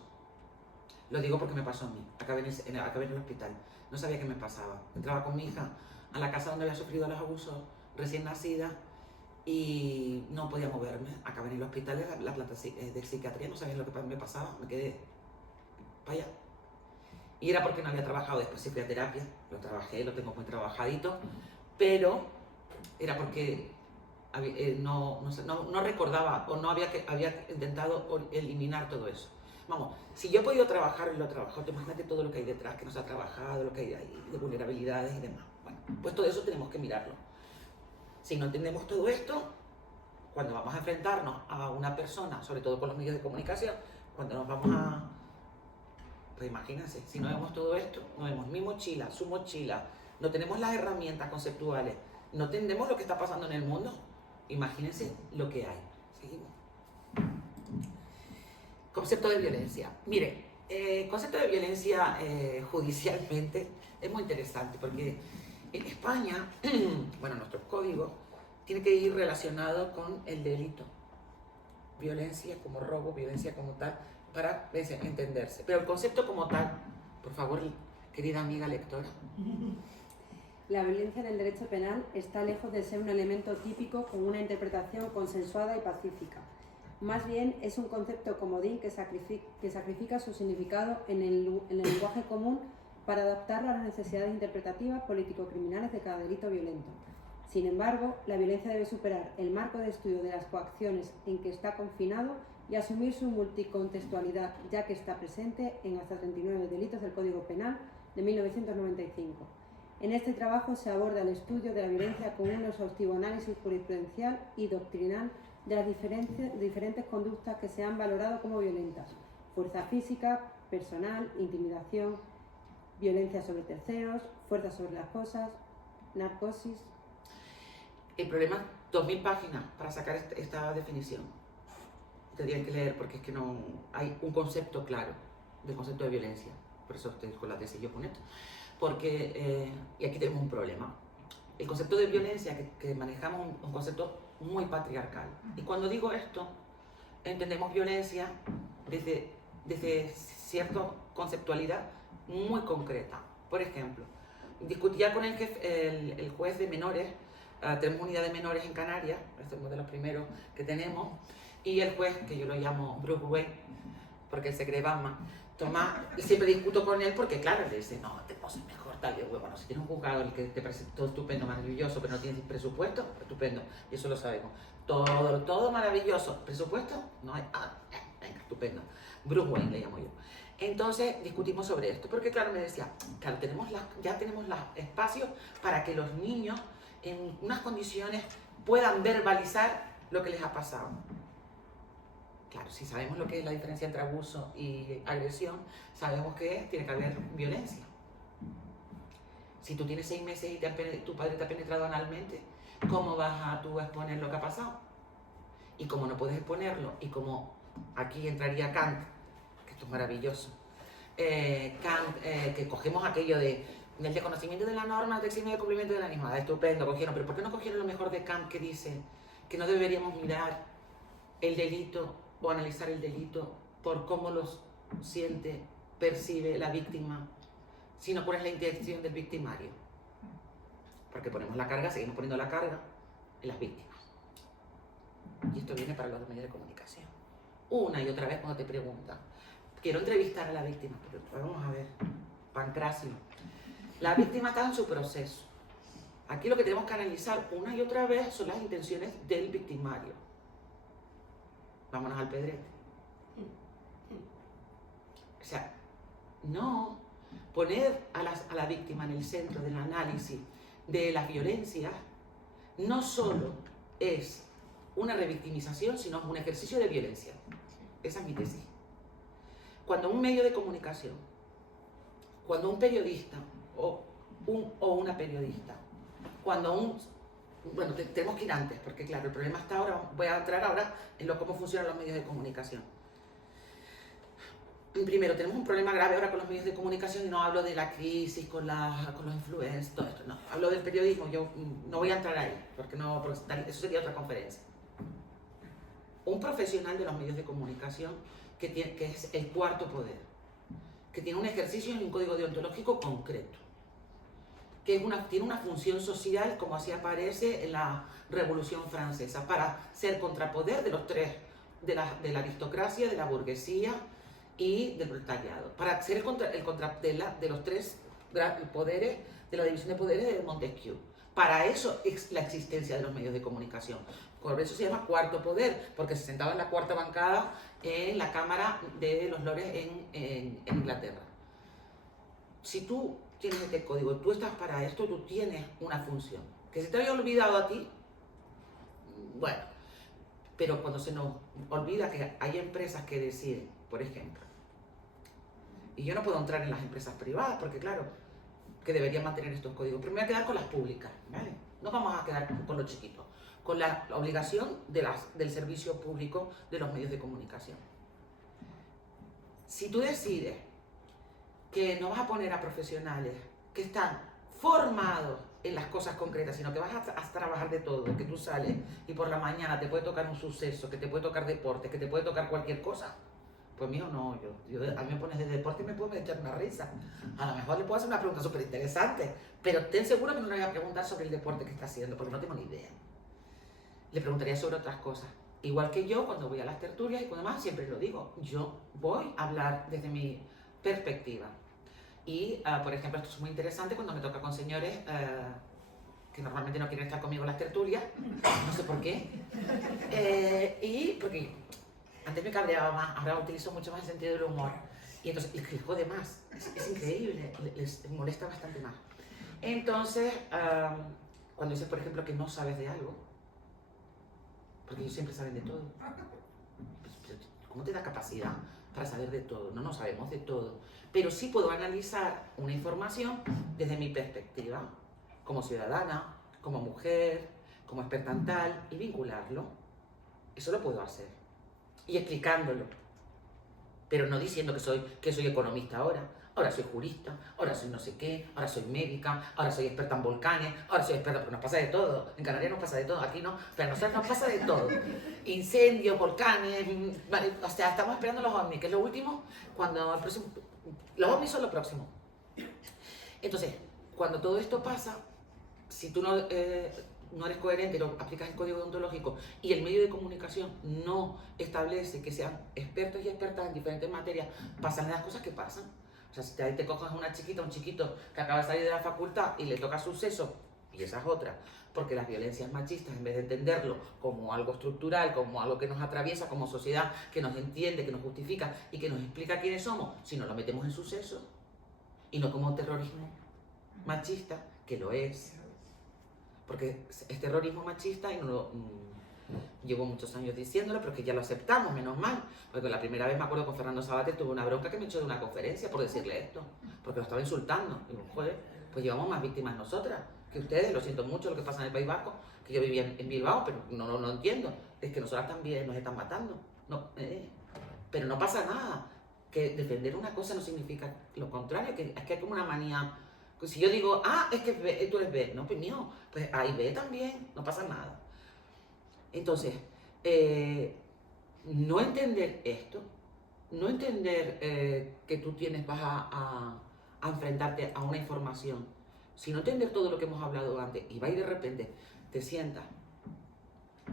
Lo digo porque me pasó a mí, acabé en el hospital, no sabía qué me pasaba. Entraba con mi hija a la casa donde había sufrido los abusos, recién nacida, y no podía moverme. Acabé en el hospital de la planta de psiquiatría, no sabía lo que me pasaba, me quedé para allá. Y era porque no había trabajado, después sí fui a terapia, lo trabajé, lo tengo muy trabajadito, pero era porque no recordaba o no había intentado eliminar todo eso. Vamos, si yo he podido trabajar y lo he trabajado, imagínate todo lo que hay detrás, que nos ha trabajado, lo que hay ahí, de vulnerabilidades y demás. Bueno, pues todo eso tenemos que mirarlo. Si no entendemos todo esto, cuando vamos a enfrentarnos a una persona, sobre todo con los medios de comunicación, cuando nos vamos a... Pues imagínense, si no vemos todo esto, no vemos mi mochila, su mochila, no tenemos las herramientas conceptuales, no entendemos lo que está pasando en el mundo, imagínense lo que hay. Seguimos. Concepto de violencia. Mire, concepto de violencia judicialmente es muy interesante porque en España, bueno, nuestro código tiene que ir relacionado con el delito. Violencia como robo, violencia como tal, para entenderse. Pero el concepto como tal, por favor, querida amiga lectora. La violencia en el derecho penal está lejos de ser un elemento típico con una interpretación consensuada y pacífica. Más bien es un concepto comodín que sacrifica su significado en el lenguaje común para adaptarlo a las necesidades interpretativas político-criminales de cada delito violento. Sin embargo, la violencia debe superar el marco de estudio de las coacciones en que está confinado y asumir su multicontextualidad, ya que está presente en hasta 39 delitos del Código Penal de 1995. En este trabajo se aborda el estudio de la violencia con un exhaustivo análisis jurisprudencial y doctrinal de las diferentes conductas que se han valorado como violentas: fuerza física, personal, intimidación, violencia sobre terceros, fuerza sobre las cosas, narcosis. El problema, 2000 páginas para sacar esta definición. Tendrían que leer porque es que no hay un concepto claro del concepto de violencia. Por eso estoy con la tesis yo con esto. Porque, y aquí tenemos un problema. El concepto de violencia que manejamos es un concepto muy patriarcal. Y cuando digo esto, entendemos violencia desde cierta conceptualidad muy concreta. Por ejemplo, discutía con el juez de menores, tenemos unidad de menores en Canarias, este es uno de los primeros que tenemos, y el juez, que yo lo llamo Bruce Wayne, porque él se cree Batman, Tomás, y siempre discuto con él porque, claro, le dice, no, te poses mejor, tal, y bueno, si tienes un juzgado el que te parece todo estupendo, maravilloso, pero no tienes presupuesto, estupendo, y eso lo sabemos. Todo maravilloso, presupuesto, no hay, venga, estupendo. Bruce Wayne le llamo yo. Entonces discutimos sobre esto, porque claro, me decía, claro, ya tenemos los espacios para que los niños en unas condiciones puedan verbalizar lo que les ha pasado. Claro, si sabemos lo que es la diferencia entre abuso y agresión, sabemos que tiene que haber violencia. Si tú tienes 6 meses y tu padre te ha penetrado analmente, ¿cómo vas a tú exponer lo que ha pasado? Y como no puedes exponerlo, y como aquí entraría Kant, que esto es maravilloso, Kant, que cogemos aquello del desconocimiento de la norma, del eximio de cumplimiento de la misma, estupendo, cogieron, pero ¿por qué no cogieron lo mejor de Kant, que dice que no deberíamos mirar el delito o analizar el delito por cómo los siente, percibe la víctima, sino cuál es la intención del victimario? Porque ponemos la carga, seguimos poniendo la carga en las víctimas. Y esto viene para los medios de comunicación. Una y otra vez cuando te preguntan, quiero entrevistar a la víctima, pero vamos a ver, Pancracio, la víctima está en su proceso. Aquí lo que tenemos que analizar una y otra vez son las intenciones del victimario. Vámonos al pedrete. O sea, no poner a la víctima en el centro del análisis de las violencias no solo es una revictimización, sino un ejercicio de violencia. Esa es mi tesis. Cuando un medio de comunicación, cuando un periodista o una periodista, bueno, tenemos que ir antes, porque claro, el problema está ahora, voy a entrar ahora en cómo funcionan los medios de comunicación. Primero, tenemos un problema grave ahora con los medios de comunicación y no hablo de la crisis con los influencers, todo esto, no. Hablo del periodismo, yo no voy a entrar ahí, porque eso sería otra conferencia. Un profesional de los medios de comunicación que es el cuarto poder, que tiene un ejercicio y un código deontológico concreto, que tiene una función social, como así aparece en la Revolución Francesa, para ser contrapoder de los tres, de la aristocracia, de la burguesía y del proletariado, para ser de los tres poderes, de la división de poderes de Montesquieu. Para eso es la existencia de los medios de comunicación. Por eso se llama cuarto poder, porque se sentaba en la cuarta bancada en la Cámara de los Lores en Inglaterra. Si tú tienes este código, tú estás para esto, tú tienes una función. Que se te haya olvidado a ti, bueno, pero cuando se nos olvida que hay empresas que deciden, por ejemplo, y yo no puedo entrar en las empresas privadas, porque claro, que deberían mantener estos códigos, pero me voy a quedar con las públicas, ¿vale? No vamos a quedar con los chiquitos, con la obligación del servicio público de los medios de comunicación. Si tú decides que no vas a poner a profesionales que están formados en las cosas concretas, sino que vas a trabajar de todo, que tú sales y por la mañana te puede tocar un suceso, que te puede tocar deporte, que te puede tocar cualquier cosa, pues mío no, a mí me pones de deporte y me puedo echar una risa. A lo mejor le puedo hacer una pregunta súper interesante, pero ten seguro que no le voy a preguntar sobre el deporte que está haciendo, porque no tengo ni idea. Le preguntaría sobre otras cosas. Igual que yo, cuando voy a las tertulias y cuando más, siempre lo digo, yo voy a hablar desde mi perspectiva. Y, por ejemplo, esto es muy interesante cuando me toca con señores que normalmente no quieren estar conmigo en las tertulias, no sé por qué, y porque antes me cabreaba más, ahora utilizo mucho más el sentido del humor, y entonces les jode más, es increíble, les molesta bastante más. Entonces, cuando dices, por ejemplo, que no sabes de algo, porque ellos siempre saben de todo, pues, ¿cómo te da capacidad para saber de todo? No sabemos de todo, pero sí puedo analizar una información desde mi perspectiva, como ciudadana, como mujer, como experta en tal, y vincularlo. Eso lo puedo hacer. Y explicándolo. Pero no diciendo que soy economista ahora soy jurista, ahora soy no sé qué, ahora soy médica, ahora soy experta en volcanes, ahora soy experta, porque nos pasa de todo. En Canarias nos pasa de todo, aquí no, pero a nosotros nos pasa de todo. Incendios, volcanes, vale, o sea, estamos esperando los ovnis, que es lo último, los ovnis son lo próximo. Entonces, cuando todo esto pasa, si tú no eres coherente, no aplicas el código deontológico y el medio de comunicación no establece que sean expertos y expertas en diferentes materias, pasan las cosas que pasan. O sea, si te coges una chiquita, un chiquito que acaba de salir de la facultad y le toca suceso Y esa es otra. Porque las violencias machistas, en vez de entenderlo como algo estructural, como algo que nos atraviesa como sociedad, que nos entiende, que nos justifica y que nos explica quiénes somos, si no lo metemos en suceso, y no como terrorismo machista, que lo es. Porque es terrorismo machista y no lo, llevo muchos años diciéndolo, pero que ya lo aceptamos, menos mal. Porque la primera vez me acuerdo con Fernando Sabater, tuve una bronca que me echó de una conferencia por decirle esto, porque lo estaba insultando. Y digo, joder, pues llevamos más víctimas nosotras que ustedes. Lo siento mucho lo que pasa en el País Vasco, que yo vivía en Bilbao, pero no entiendo. Es que nosotras también nos están matando. No, pero no pasa nada. Que defender una cosa no significa lo contrario, que es que hay como una manía. Pues si yo digo, es que tú eres B, no, pues mío, pues hay B también, no pasa nada. Entonces, no entender esto, no entender que tú vas a enfrentarte a una información, sino entender todo lo que hemos hablado antes, y va y de repente te sientas,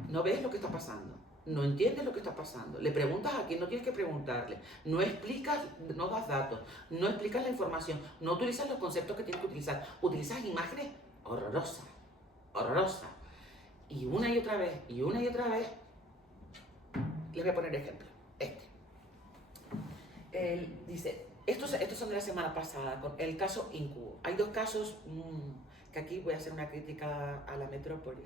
no ves lo que está pasando, no entiendes lo que está pasando, le preguntas a quien no tienes que preguntarle, no explicas, no das datos, no explicas la información, no utilizas los conceptos que tienes que utilizar, utilizas imágenes horrorosas, y una y otra vez, les voy a poner ejemplo, Él dice, estos son de la semana pasada, con el caso Incubo. Hay dos casos que aquí voy a hacer una crítica a la metrópoli,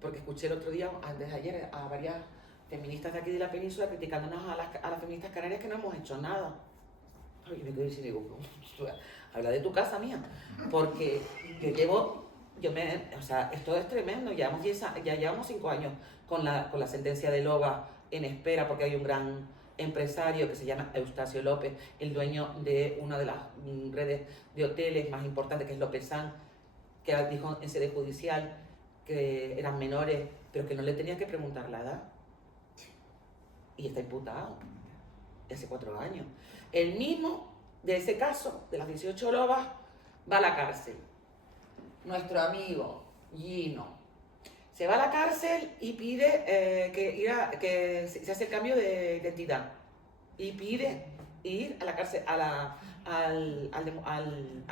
porque escuché el otro día, antes de ayer, a varias feministas de aquí de la península criticándonos a las feministas canarias que no hemos hecho nada. Y me quedé diciendo, digo, habla de tu casa, mía, porque esto es tremendo, ya llevamos 5 años con la sentencia de Loba en espera, porque hay un gran empresario que se llama Eustacio López, el dueño de una de las redes de hoteles más importantes, que es López San, que dijo en sede judicial que eran menores, pero que no le tenían que preguntar la edad. Y está imputado, hace 4 años. El mismo de ese caso, de las 18 lobas, va a la cárcel. Nuestro amigo Gino se va a la cárcel y pide que se hace el cambio de identidad. Y pide ir a la cárcel, al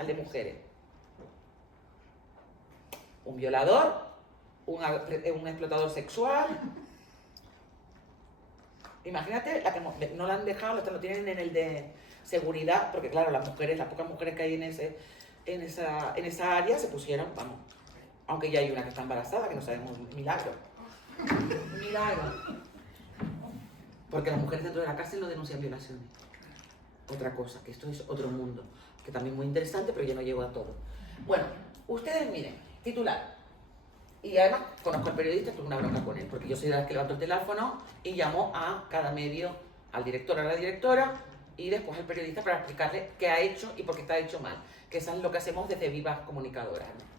de mujeres. Un violador, un explotador sexual. Imagínate, la que no la han dejado, lo tienen en el de seguridad, porque claro, las pocas mujeres que hay en esa área se pusieron, vamos, aunque ya hay una que está embarazada, que no sabemos, milagro. Porque las mujeres dentro de la cárcel no denuncian violaciones. Otra cosa, que esto es otro mundo, que también es muy interesante, pero ya no llego a todo. Bueno, ustedes miren, titular. Y además conozco al periodista, tuve una bronca con él, porque yo soy de las que levanto el teléfono y llamo a cada medio, al director, a la directora, y después al periodista para explicarle qué ha hecho y por qué está hecho mal. Que eso es lo que hacemos desde Vivas Comunicadoras, ¿no?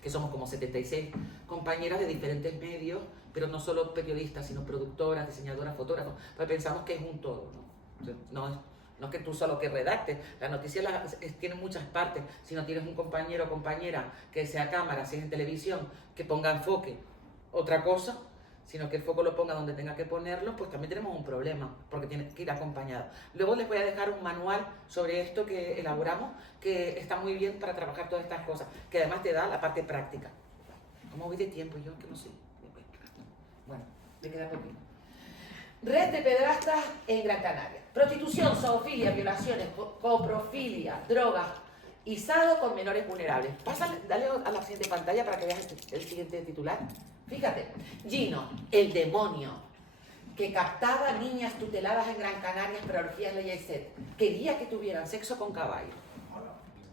Que somos como 76 compañeras de diferentes medios, pero no solo periodistas, sino productoras, diseñadoras, fotógrafos, porque pensamos que es un todo, ¿no? No es que tú solo que redactes, la noticia tiene muchas partes. Si no tienes un compañero o compañera que sea cámara, si es en televisión, que ponga enfoque, otra cosa, sino que el foco lo ponga donde tenga que ponerlo, pues también tenemos un problema, porque tiene que ir acompañado. Luego les voy a dejar un manual sobre esto que elaboramos, que está muy bien para trabajar todas estas cosas, que además te da la parte práctica. ¿Cómo voy de tiempo? Yo que no sé. Bueno, me queda poquito. Red de pederastas en Gran Canaria. Prostitución, zoofilia, violaciones, coprofilia, drogas, izado con menores vulnerables. Dale a la siguiente pantalla para que veas el siguiente titular. Fíjate, Gino, el demonio, que captaba niñas tuteladas en Gran Canaria para orgías ley y set. Quería que tuvieran sexo con caballos.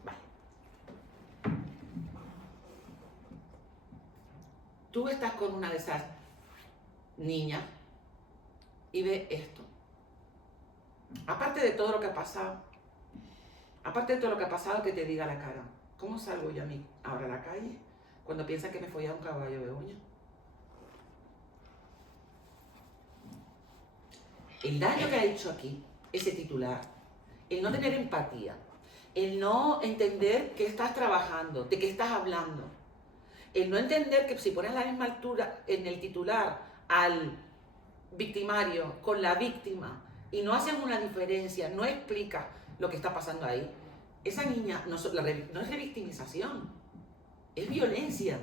Vale. Tú estás con una de esas niñas y ve esto. Aparte de todo lo que ha pasado, que te diga la cara, ¿cómo salgo yo a mí ahora a la calle cuando piensan que me follaba un caballo de uña? El daño que ha hecho aquí ese titular, el no tener empatía, el no entender que estás trabajando, de qué estás hablando, el no entender que si pones a la misma altura en el titular al victimario con la víctima y no hacen una diferencia, no explica lo que está pasando ahí, esa niña no es revictimización. Es violencia.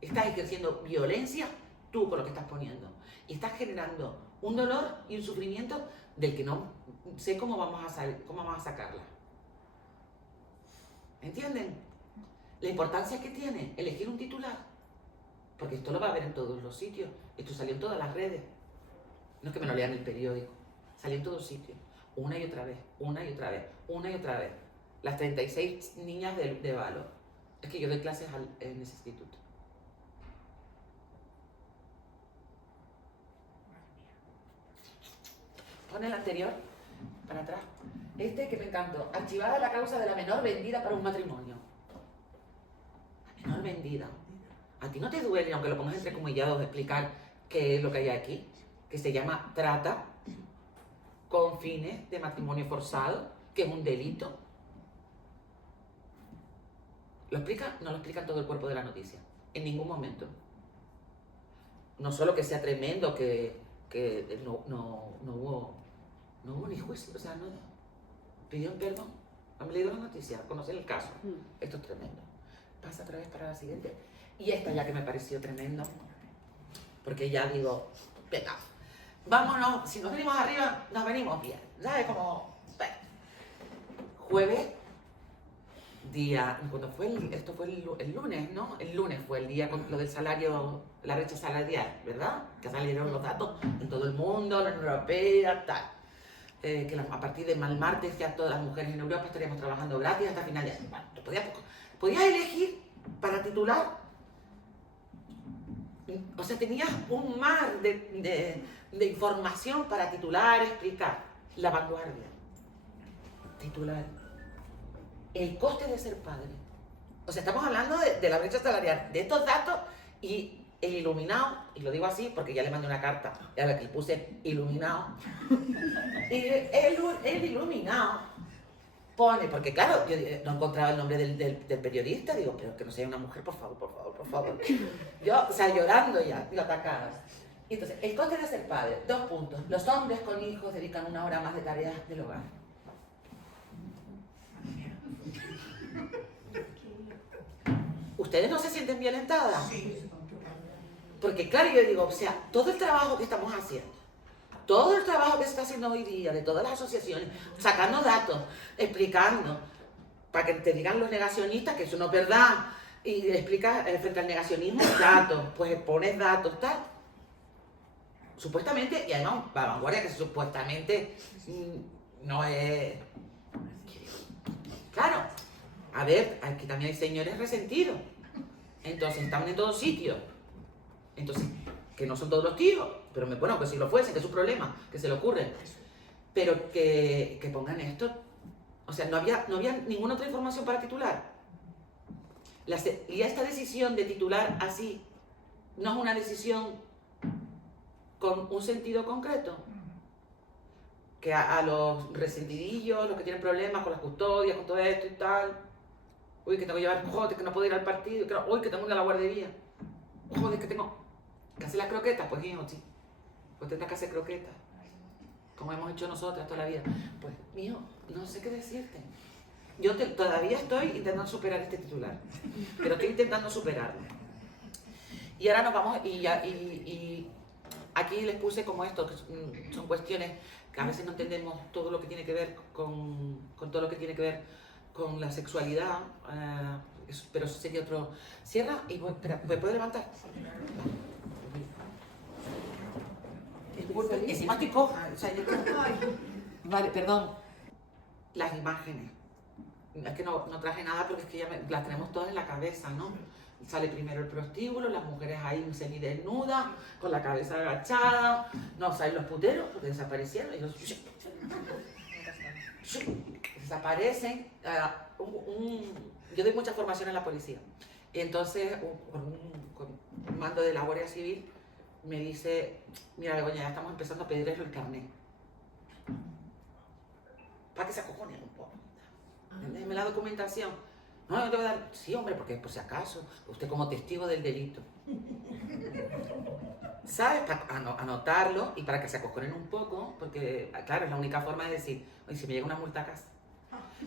Estás ejerciendo violencia tú con lo que estás poniendo. Y estás generando un dolor y un sufrimiento del que no sé cómo vamos a sacarla. ¿Entienden? La importancia que tiene elegir un titular. Porque esto lo va a ver en todos los sitios. Esto salió en todas las redes. No es que me lo lean en el periódico. Salió en todos sitios. Una y otra vez, una y otra vez, una y otra vez. Las 36 niñas de Valor. Es que yo doy clases en ese instituto. Pon el anterior, para atrás. Este que me encantó. Archivada la causa de la menor vendida para un matrimonio. La menor vendida. ¿A ti no te duele, aunque lo pongas entrecomillados, explicar qué es lo que hay aquí? Que se llama trata con fines de matrimonio forzado, que es un delito. ¿Lo explica? No lo explica en todo el cuerpo de la noticia. En ningún momento. No solo que sea tremendo, que no hubo ni juicio, o sea, no pidieron perdón. Han leído la noticia, conocen el caso. Esto es tremendo. Pasa otra vez para la siguiente. Y esta es la que me pareció tremendo, porque ya digo, venga, vámonos, si nos venimos arriba, nos venimos bien. ¿Sabes? Como, bueno. Jueves, día, cuando fue esto fue el lunes, ¿no? El lunes fue el día con lo del salario, la brecha salarial, ¿verdad? Que salieron los datos en todo el mundo, la Unión Europea, tal. Que a partir del martes ya todas las mujeres en Europa estaríamos trabajando gratis hasta final de año. Bueno, podías elegir para titular. O sea, tenías un mar de información para titular, explicar. La Vanguardia. Titular. El coste de ser padre. O sea, estamos hablando de la brecha salarial, de estos datos, y el Iluminado, y lo digo así porque ya le mandé una carta a la que le puse Iluminado, y el Iluminado pone, porque claro, yo no encontraba el nombre del periodista, digo, pero que no sea una mujer, por favor, por favor, por favor. Yo, o sea, llorando ya, digo, atacada. Entonces, el coste de ser padre, 2 puntos. Los hombres con hijos dedican 1 hora más de tareas del hogar. ¿Ustedes no se sienten violentadas? Sí. Porque claro, yo digo, o sea, todo el trabajo que estamos haciendo, todo el trabajo que se está haciendo hoy día, de todas las asociaciones, sacando datos, explicando, para que te digan los negacionistas que eso no es verdad, y explicas frente al negacionismo datos, pues pones datos, tal. Supuestamente, y además la Vanguardia que supuestamente no es... Claro, a ver, aquí también hay señores resentidos, entonces están en todos sitios, entonces, que no son todos los tíos, pero bueno, que si lo fuesen, que es su problema, que se le ocurre, pero que pongan esto, o sea, no había ninguna otra información para titular. Y esta decisión de titular así, no es una decisión con un sentido concreto, que a los resentidillos, los que tienen problemas con las custodias, con todo esto y tal, uy, que tengo que llevar, joder, que no puedo ir al partido, uy, que tengo que ir a la guardería, joder, que tengo que hacer las croquetas, pues hijo, sí, pues tendrás que hacer croquetas, como hemos hecho nosotras toda la vida. Pues, mijo, no sé qué decirte. Yo todavía estoy intentando superar este titular, pero estoy intentando superarlo. Y ahora nos vamos, y aquí les puse como esto, que son cuestiones que a veces no entendemos todo lo que tiene que ver con todo lo que tiene que ver con la sexualidad, pero eso sería otro. Cierra y voy, espera, ¿me puedo levantar? Disculpe, encima estoy coja, o sea, vale, perdón. Las imágenes. Es que no traje nada porque es que ya las tenemos todas en la cabeza, ¿no? Sale primero el prostíbulo, las mujeres ahí semidesnudas, con la cabeza agachada, no, salen los puteros porque desaparecieron, ellos desaparecen. Yo doy mucha formación en la policía, y entonces con un mando de la Guardia Civil me dice, mira Begoña, ya estamos empezando a pedirles el carnet, para que se acojonen un poco. Déjeme la documentación. No, yo te voy a dar. Sí, hombre, porque por si acaso, usted como testigo del delito. ¿Sabes? Para anotarlo y para que se acojonen un poco, porque, claro, es la única forma de decir, oye, si me llega una multa a casa.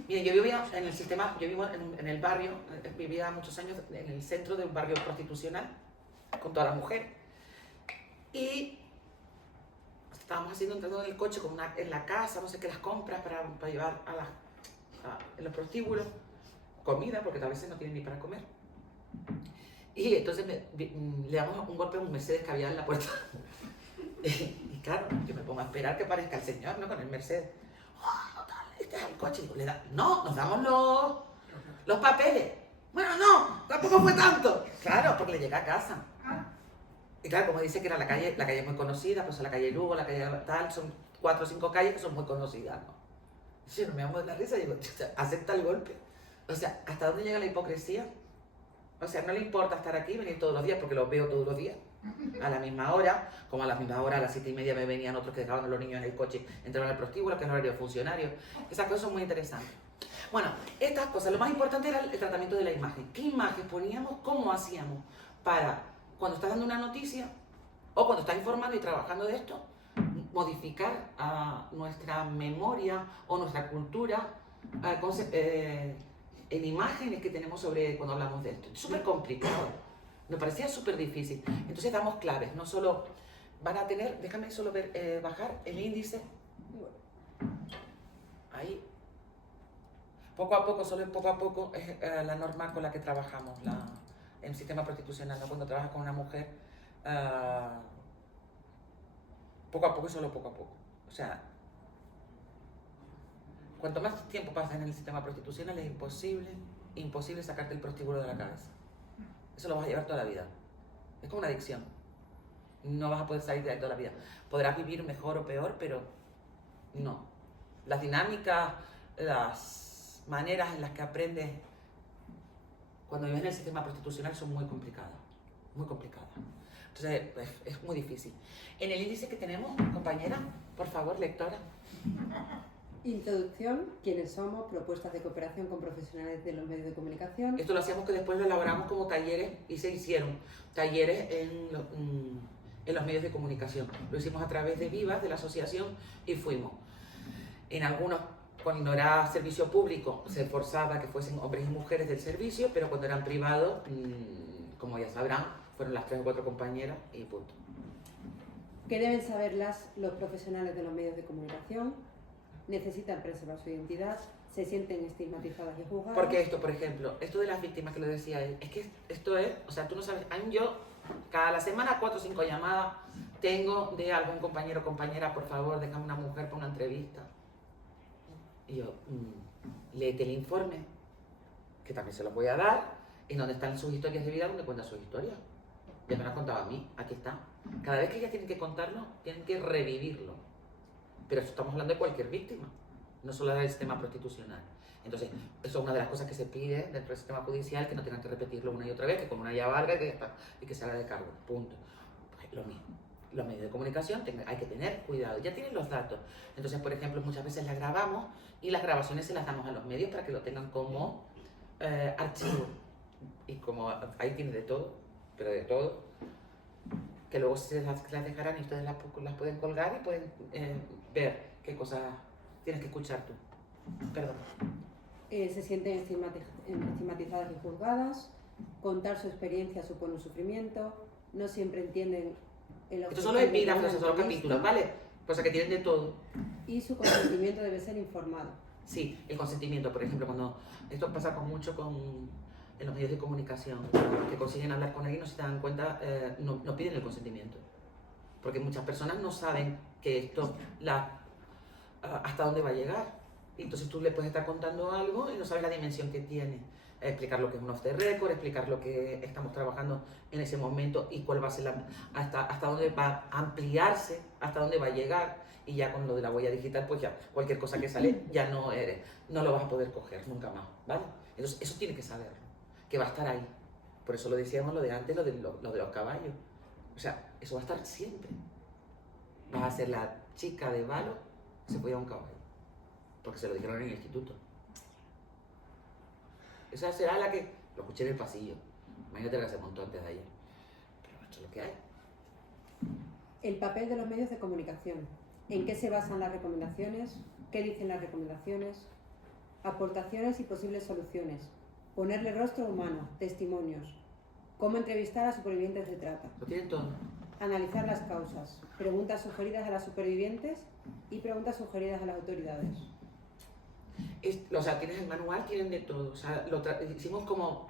Mira, yo vivía en el sistema, yo vivo en el barrio, vivía muchos años en el centro de un barrio prostitucional, con todas las mujeres. Y estábamos entrando en el coche en la casa, no sé qué, las compras para llevar en los prostíbulos, comida, porque a veces no tienen ni para comer. Y entonces le damos un golpe a un Mercedes que había en la puerta. Y claro, yo me pongo a esperar que aparezca el señor, ¿no? Con el Mercedes. Oh, este es el coche. Y digo, no, nos damos los papeles. Bueno, no, tampoco fue tanto. Claro, porque le llega a casa. Y claro, como dice que era la calle es muy conocida, pues la calle Lugo, la calle tal, son 4 o 5 calles que son muy conocidas, ¿no? Yo no me amo de la risa y digo, acepta el golpe. O sea, ¿hasta dónde llega la hipocresía? O sea, no le importa estar aquí, venir todos los días, porque los veo todos los días, a la misma hora, como a la misma hora, a las 7:30 me venían otros que dejaban a los niños en el coche, entraban al prostíbulo, que es el horario de funcionarios. Esas cosas son muy interesantes. Bueno, estas cosas, lo más importante era el tratamiento de la imagen. ¿Qué imagen poníamos? ¿Cómo hacíamos para, cuando estás dando una noticia, o cuando estás informando y trabajando de esto, modificar nuestra memoria o nuestra cultura en imágenes que tenemos sobre cuando hablamos de esto? Es súper complicado, me parecía súper difícil. Entonces damos claves, no solo van a tener, déjame solo ver, bajar el índice, ahí, poco a poco, solo poco a poco es la norma con la que trabajamos en el sistema prostitucional, ¿no? Cuando trabajas con una mujer, poco a poco y solo poco a poco. O sea, cuanto más tiempo pasas en el sistema prostitucional es imposible sacarte el prostíbulo de la cabeza. Eso lo vas a llevar toda la vida. Es como una adicción. No vas a poder salir de ahí toda la vida. Podrás vivir mejor o peor, pero no. Las dinámicas, las maneras en las que aprendes cuando vives en el sistema prostitucional son muy complicadas. Muy complicadas. Entonces, es muy difícil. En el índice que tenemos, compañera, por favor, lectora. Introducción, quiénes somos, propuestas de cooperación con profesionales de los medios de comunicación. Esto lo hacíamos que después lo elaboramos como talleres y se hicieron talleres en los medios de comunicación. Lo hicimos a través de Vivas, de la asociación, y fuimos. En algunos, cuando era servicio público, se forzaba que fuesen hombres y mujeres del servicio, pero cuando eran privados, como ya sabrán, fueron las 3 o 4 compañeras y punto. ¿Qué deben saber los profesionales de los medios de comunicación? Necesitan preservar su identidad, se sienten estigmatizadas y juzgadas. Porque esto, por ejemplo, esto de las víctimas que lo decía él, es que esto es, o sea, tú no sabes, yo cada la semana 4 o 5 llamadas tengo de algún compañero o compañera, por favor, déjame una mujer para una entrevista. Y yo, léete el informe, que también se los voy a dar, en donde están sus historias de vida, donde cuentan sus historias. Ya me lo han contado a mí, aquí está. Cada vez que ellas tienen que contarlo, tienen que revivirlo. Pero estamos hablando de cualquier víctima, no solo del sistema prostitucional. Entonces, eso es una de las cosas que se pide dentro del sistema judicial, que no tengan que repetirlo una y otra vez, que con una ya valga y que se haga de cargo, punto. Pues lo mismo. Los medios de comunicación hay que tener cuidado, ya tienen los datos. Entonces, por ejemplo, muchas veces las grabamos y las grabaciones se las damos a los medios para que lo tengan como archivo. Y como ahí tiene de todo, pero de todo, que luego se las dejarán y ustedes las pueden colgar y pueden ver qué cosas tienes que escuchar tú. Perdón. Se sienten estigmatizadas y juzgadas, contar su experiencia supone un sufrimiento, no siempre entienden el objetivo. Estos son los epígrafos, son los capítulos, ¿vale? Cosa que tienen de todo. Y su consentimiento debe ser informado. Sí, el consentimiento, por ejemplo, cuando esto pasa mucho en los medios de comunicación, que consiguen hablar con alguien, no se dan cuenta, no piden el consentimiento. Porque muchas personas no saben que esto, hasta dónde va a llegar. Y entonces tú le puedes estar contando algo y no sabes la dimensión que tiene. Explicar lo que es un off the record, explicar lo que estamos trabajando en ese momento y cuál va a ser hasta dónde va a ampliarse, hasta dónde va a llegar. Y ya con lo de la huella digital, pues ya cualquier cosa que sale ya no lo vas a poder coger nunca más, ¿vale? Entonces eso tiene que saberlo, que va a estar ahí. Por eso lo decíamos lo de antes, lo de los caballos. O sea, eso va a estar siempre. Vas a ser la chica de Valo que se fue a un caballo, porque se lo dijeron en el instituto. Esa será la que lo escuché en el pasillo. Imagínate que se montó antes de ayer. Pero esto es lo que hay. El papel de los medios de comunicación. ¿En qué se basan las recomendaciones? ¿Qué dicen las recomendaciones? Aportaciones y posibles soluciones. Ponerle rostro humano. Testimonios. Cómo entrevistar a supervivientes de trata. Lo tienen todo. Analizar las causas. Preguntas sugeridas a las supervivientes y preguntas sugeridas a las autoridades. O sea, tienes el manual, tienen de todo. O sea, hicimos como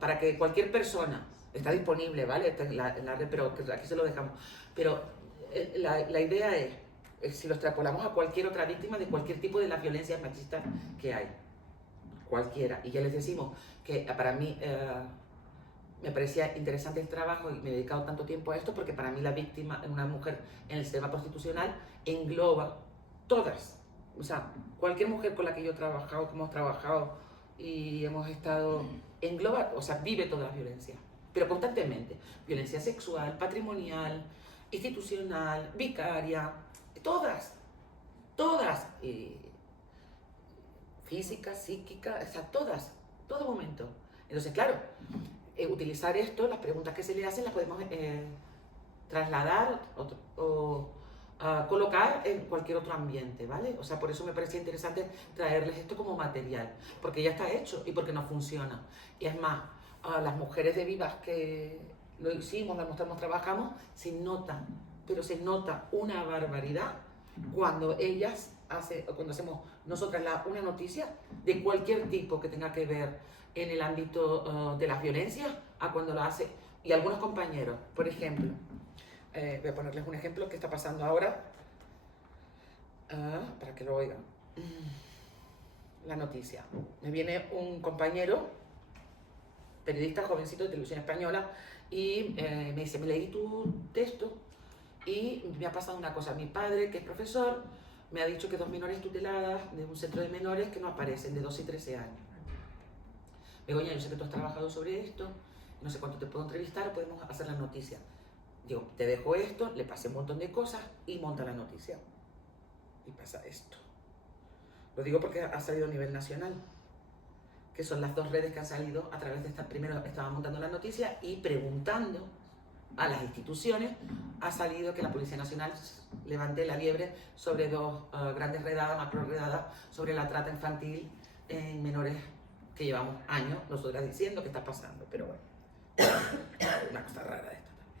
para que cualquier persona, está disponible, ¿vale? Está en la red, pero aquí se lo dejamos. Pero la idea es si lo extrapolamos a cualquier otra víctima de cualquier tipo de las violencias machistas que hay. Cualquiera. Y ya les decimos que para mí me parecía interesante el trabajo y me he dedicado tanto tiempo a esto porque para mí la víctima, una mujer en el sistema constitucional, engloba todas. O sea, cualquier mujer con la que yo he trabajado, que hemos trabajado y hemos estado, engloba, o sea, vive todas las violencias, pero constantemente. Violencia sexual, patrimonial, institucional, vicaria, todas, física, psíquica, o sea, todas, todo momento. Entonces, claro, utilizar esto, las preguntas que se le hacen las podemos trasladar o colocar en cualquier otro ambiente, ¿vale? O sea, por eso me parecía interesante traerles esto como material, porque ya está hecho y porque no funciona. Y es más, las mujeres de Vivas que lo hicimos, lo mostramos, trabajamos, se nota, pero se nota una barbaridad cuando cuando hacemos nosotras una noticia de cualquier tipo que tenga que ver en el ámbito de las violencias, a cuando lo hace. Y algunos compañeros, por ejemplo, voy a ponerles un ejemplo que está pasando ahora, para que lo oigan. La noticia. Me viene un compañero, periodista jovencito de Televisión Española, y me dice, me leí tu texto y me ha pasado una cosa. Mi padre, que es profesor, me ha dicho que 2 menores tuteladas de un centro de menores que no aparecen, de 12 y 13 años. Begoña, yo sé que tú has trabajado sobre esto, no sé cuánto te puedo entrevistar, podemos hacer la noticia. Digo, te dejo esto, le pasé un montón de cosas y monta la noticia. Y pasa esto. Lo digo porque ha salido a nivel nacional, que son las 2 redes que han salido a través de esta. Primero estaban montando la noticia y preguntando a las instituciones, ha salido que la Policía Nacional levante la liebre sobre 2 grandes redadas, macro redadas, sobre la trata infantil en menores que llevamos años nosotras diciendo que está pasando, pero bueno, una cosa rara esto también.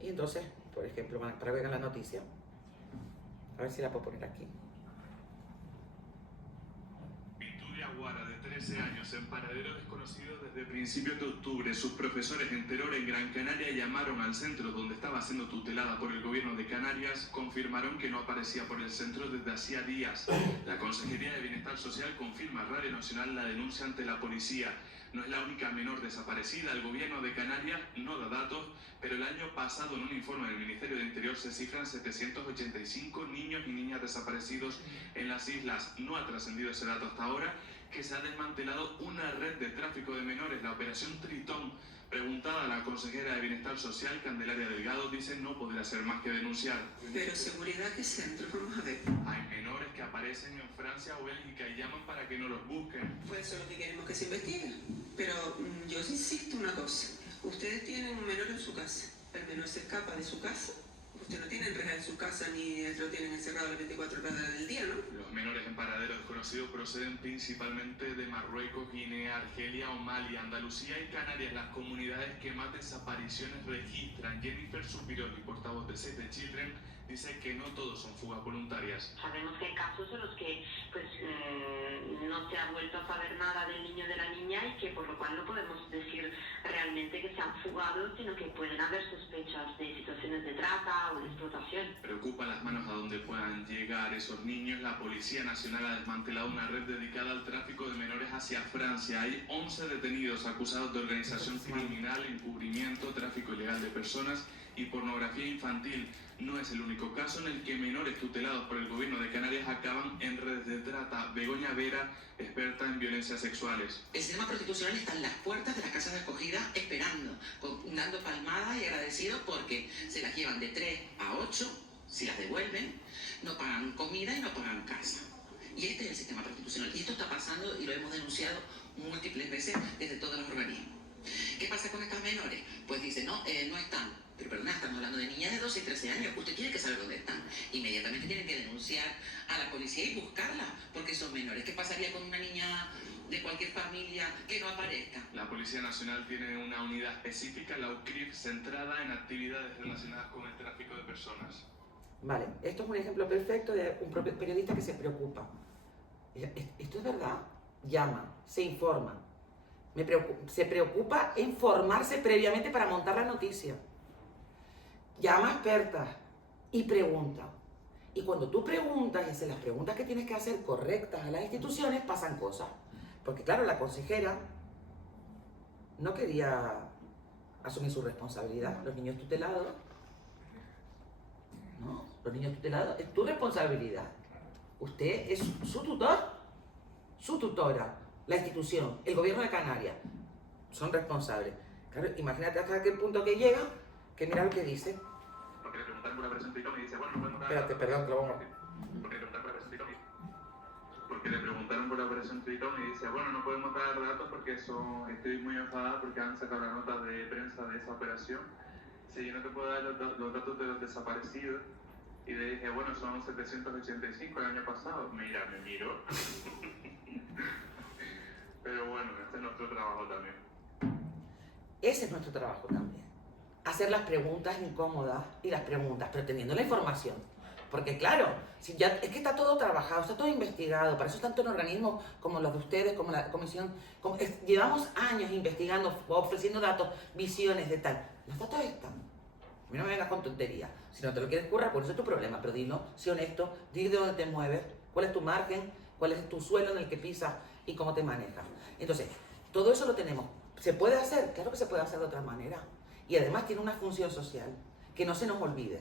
Y entonces, por ejemplo, para que vean la noticia, a ver si la puedo poner aquí. Aguara, de 13 años, en paradero desconocido desde principios de octubre. Sus profesores en Teror, en Gran Canaria, llamaron al centro donde estaba siendo tutelada por el gobierno de Canarias. Confirmaron que no aparecía por el centro desde hacía días. La Consejería de Bienestar Social confirma a Radio Nacional la denuncia ante la policía. No es la única menor desaparecida. El gobierno de Canarias no da datos, pero el año pasado en un informe del Ministerio de Interior se cifran 785 niños y niñas desaparecidos en las islas. No ha trascendido ese dato hasta ahora, que se ha desmantelado una red de tráfico de menores, la Operación Tritón. Preguntada a la consejera de Bienestar Social, Candelaria Delgado, dice no poder hacer más que denunciar. Pero seguridad, ¿qué centro? Vamos a ver. Hay menores que aparecen en Francia o Bélgica y llaman para que no los busquen. Pues eso es lo que queremos que se investigue. Pero yo insisto una cosa. Ustedes tienen un menor en su casa. El menor se escapa de su casa. Ustedes no tienen reja en su casa ni lo tienen encerrado las 24 horas del día, ¿no? Los menores en paradero desconocido proceden principalmente de Marruecos, Guinea, Argelia, Omalia, Andalucía y Canarias, las comunidades que más desapariciones registran. Jennifer Subiroli, portavoz de Save the Children, dice que no todos son fugas voluntarias. Sabemos que hay casos en los que no se ha vuelto a saber nada del niño o de la niña y que por lo cual no podemos decir realmente que se han fugado, sino que pueden haber sospechas de situaciones de trata o de explotación. Preocupan las manos a donde puedan llegar esos niños. La Policía Nacional ha desmantelado una red dedicada al tráfico de menores hacia Francia. Hay 11 detenidos acusados de organización criminal, encubrimiento, tráfico ilegal de personas y pornografía infantil. No es el único caso en el que menores tutelados por el gobierno de Canarias acaban en redes de trata. Begoña Vera, experta en violencias sexuales. El sistema prostitucional está en las puertas de las casas de acogida esperando, dando palmadas y agradecidos porque se las llevan de 3 a 8, si las devuelven, no pagan comida y no pagan casa. Y este es el sistema prostitucional. Y esto está pasando y lo hemos denunciado múltiples veces desde todos los organismos. ¿Qué pasa con estas menores? Pues dicen, no están. Pero perdona, estamos hablando de niñas de 12 y 13 años. Usted tiene que saber dónde están. Inmediatamente tienen que denunciar a la policía y buscarla, porque son menores. ¿Qué pasaría con una niña de cualquier familia que no aparezca? La Policía Nacional tiene una unidad específica, la UCRIF, centrada en actividades relacionadas con el tráfico de personas. Vale, esto es un ejemplo perfecto de un periodista que se preocupa. Esto es verdad. Llama, se informa. Se preocupa en formarse previamente para montar la noticia. Llama a expertas y pregunta. Y cuando tú preguntas y haces las preguntas que tienes que hacer correctas a las instituciones, pasan cosas. Porque claro, la consejera no quería asumir su responsabilidad. Los niños tutelados, no, los niños tutelados es tu responsabilidad. Usted es su tutor, su tutora, la institución, el gobierno de Canarias, son responsables. Claro, imagínate hasta qué punto que llega, que mira lo que dice. Porque le preguntaron por la presentación y dice, bueno, no podemos dar... Espérate, perdón, que lo vamos a... Porque le preguntaron por la operación Tritón y dice, bueno, no podemos dar datos porque estoy muy enfadada porque han sacado la nota de prensa de esa operación. Sí, yo no te puedo dar los datos de los desaparecidos. Y le dije, bueno, son 785 el año pasado. Mira, me miro. Pero bueno, este es nuestro trabajo también. Ese es nuestro trabajo también. Hacer las preguntas incómodas y las preguntas, pero teniendo la información. Porque claro, si ya, es que está todo trabajado, está todo investigado, para eso tanto en organismos como los de ustedes, como la comisión, llevamos años investigando, ofreciendo datos, visiones de tal. Los datos están. A mí no me vengas con tonterías. Si no te lo quieres currar, por eso es tu problema, pero dilo, sé honesto, di de dónde te mueves, cuál es tu margen, cuál es tu suelo en el que pisas y cómo te manejas. Entonces, todo eso lo tenemos. ¿Se puede hacer? Claro que se puede hacer de otra manera. Y además tiene una función social, que no se nos olvide.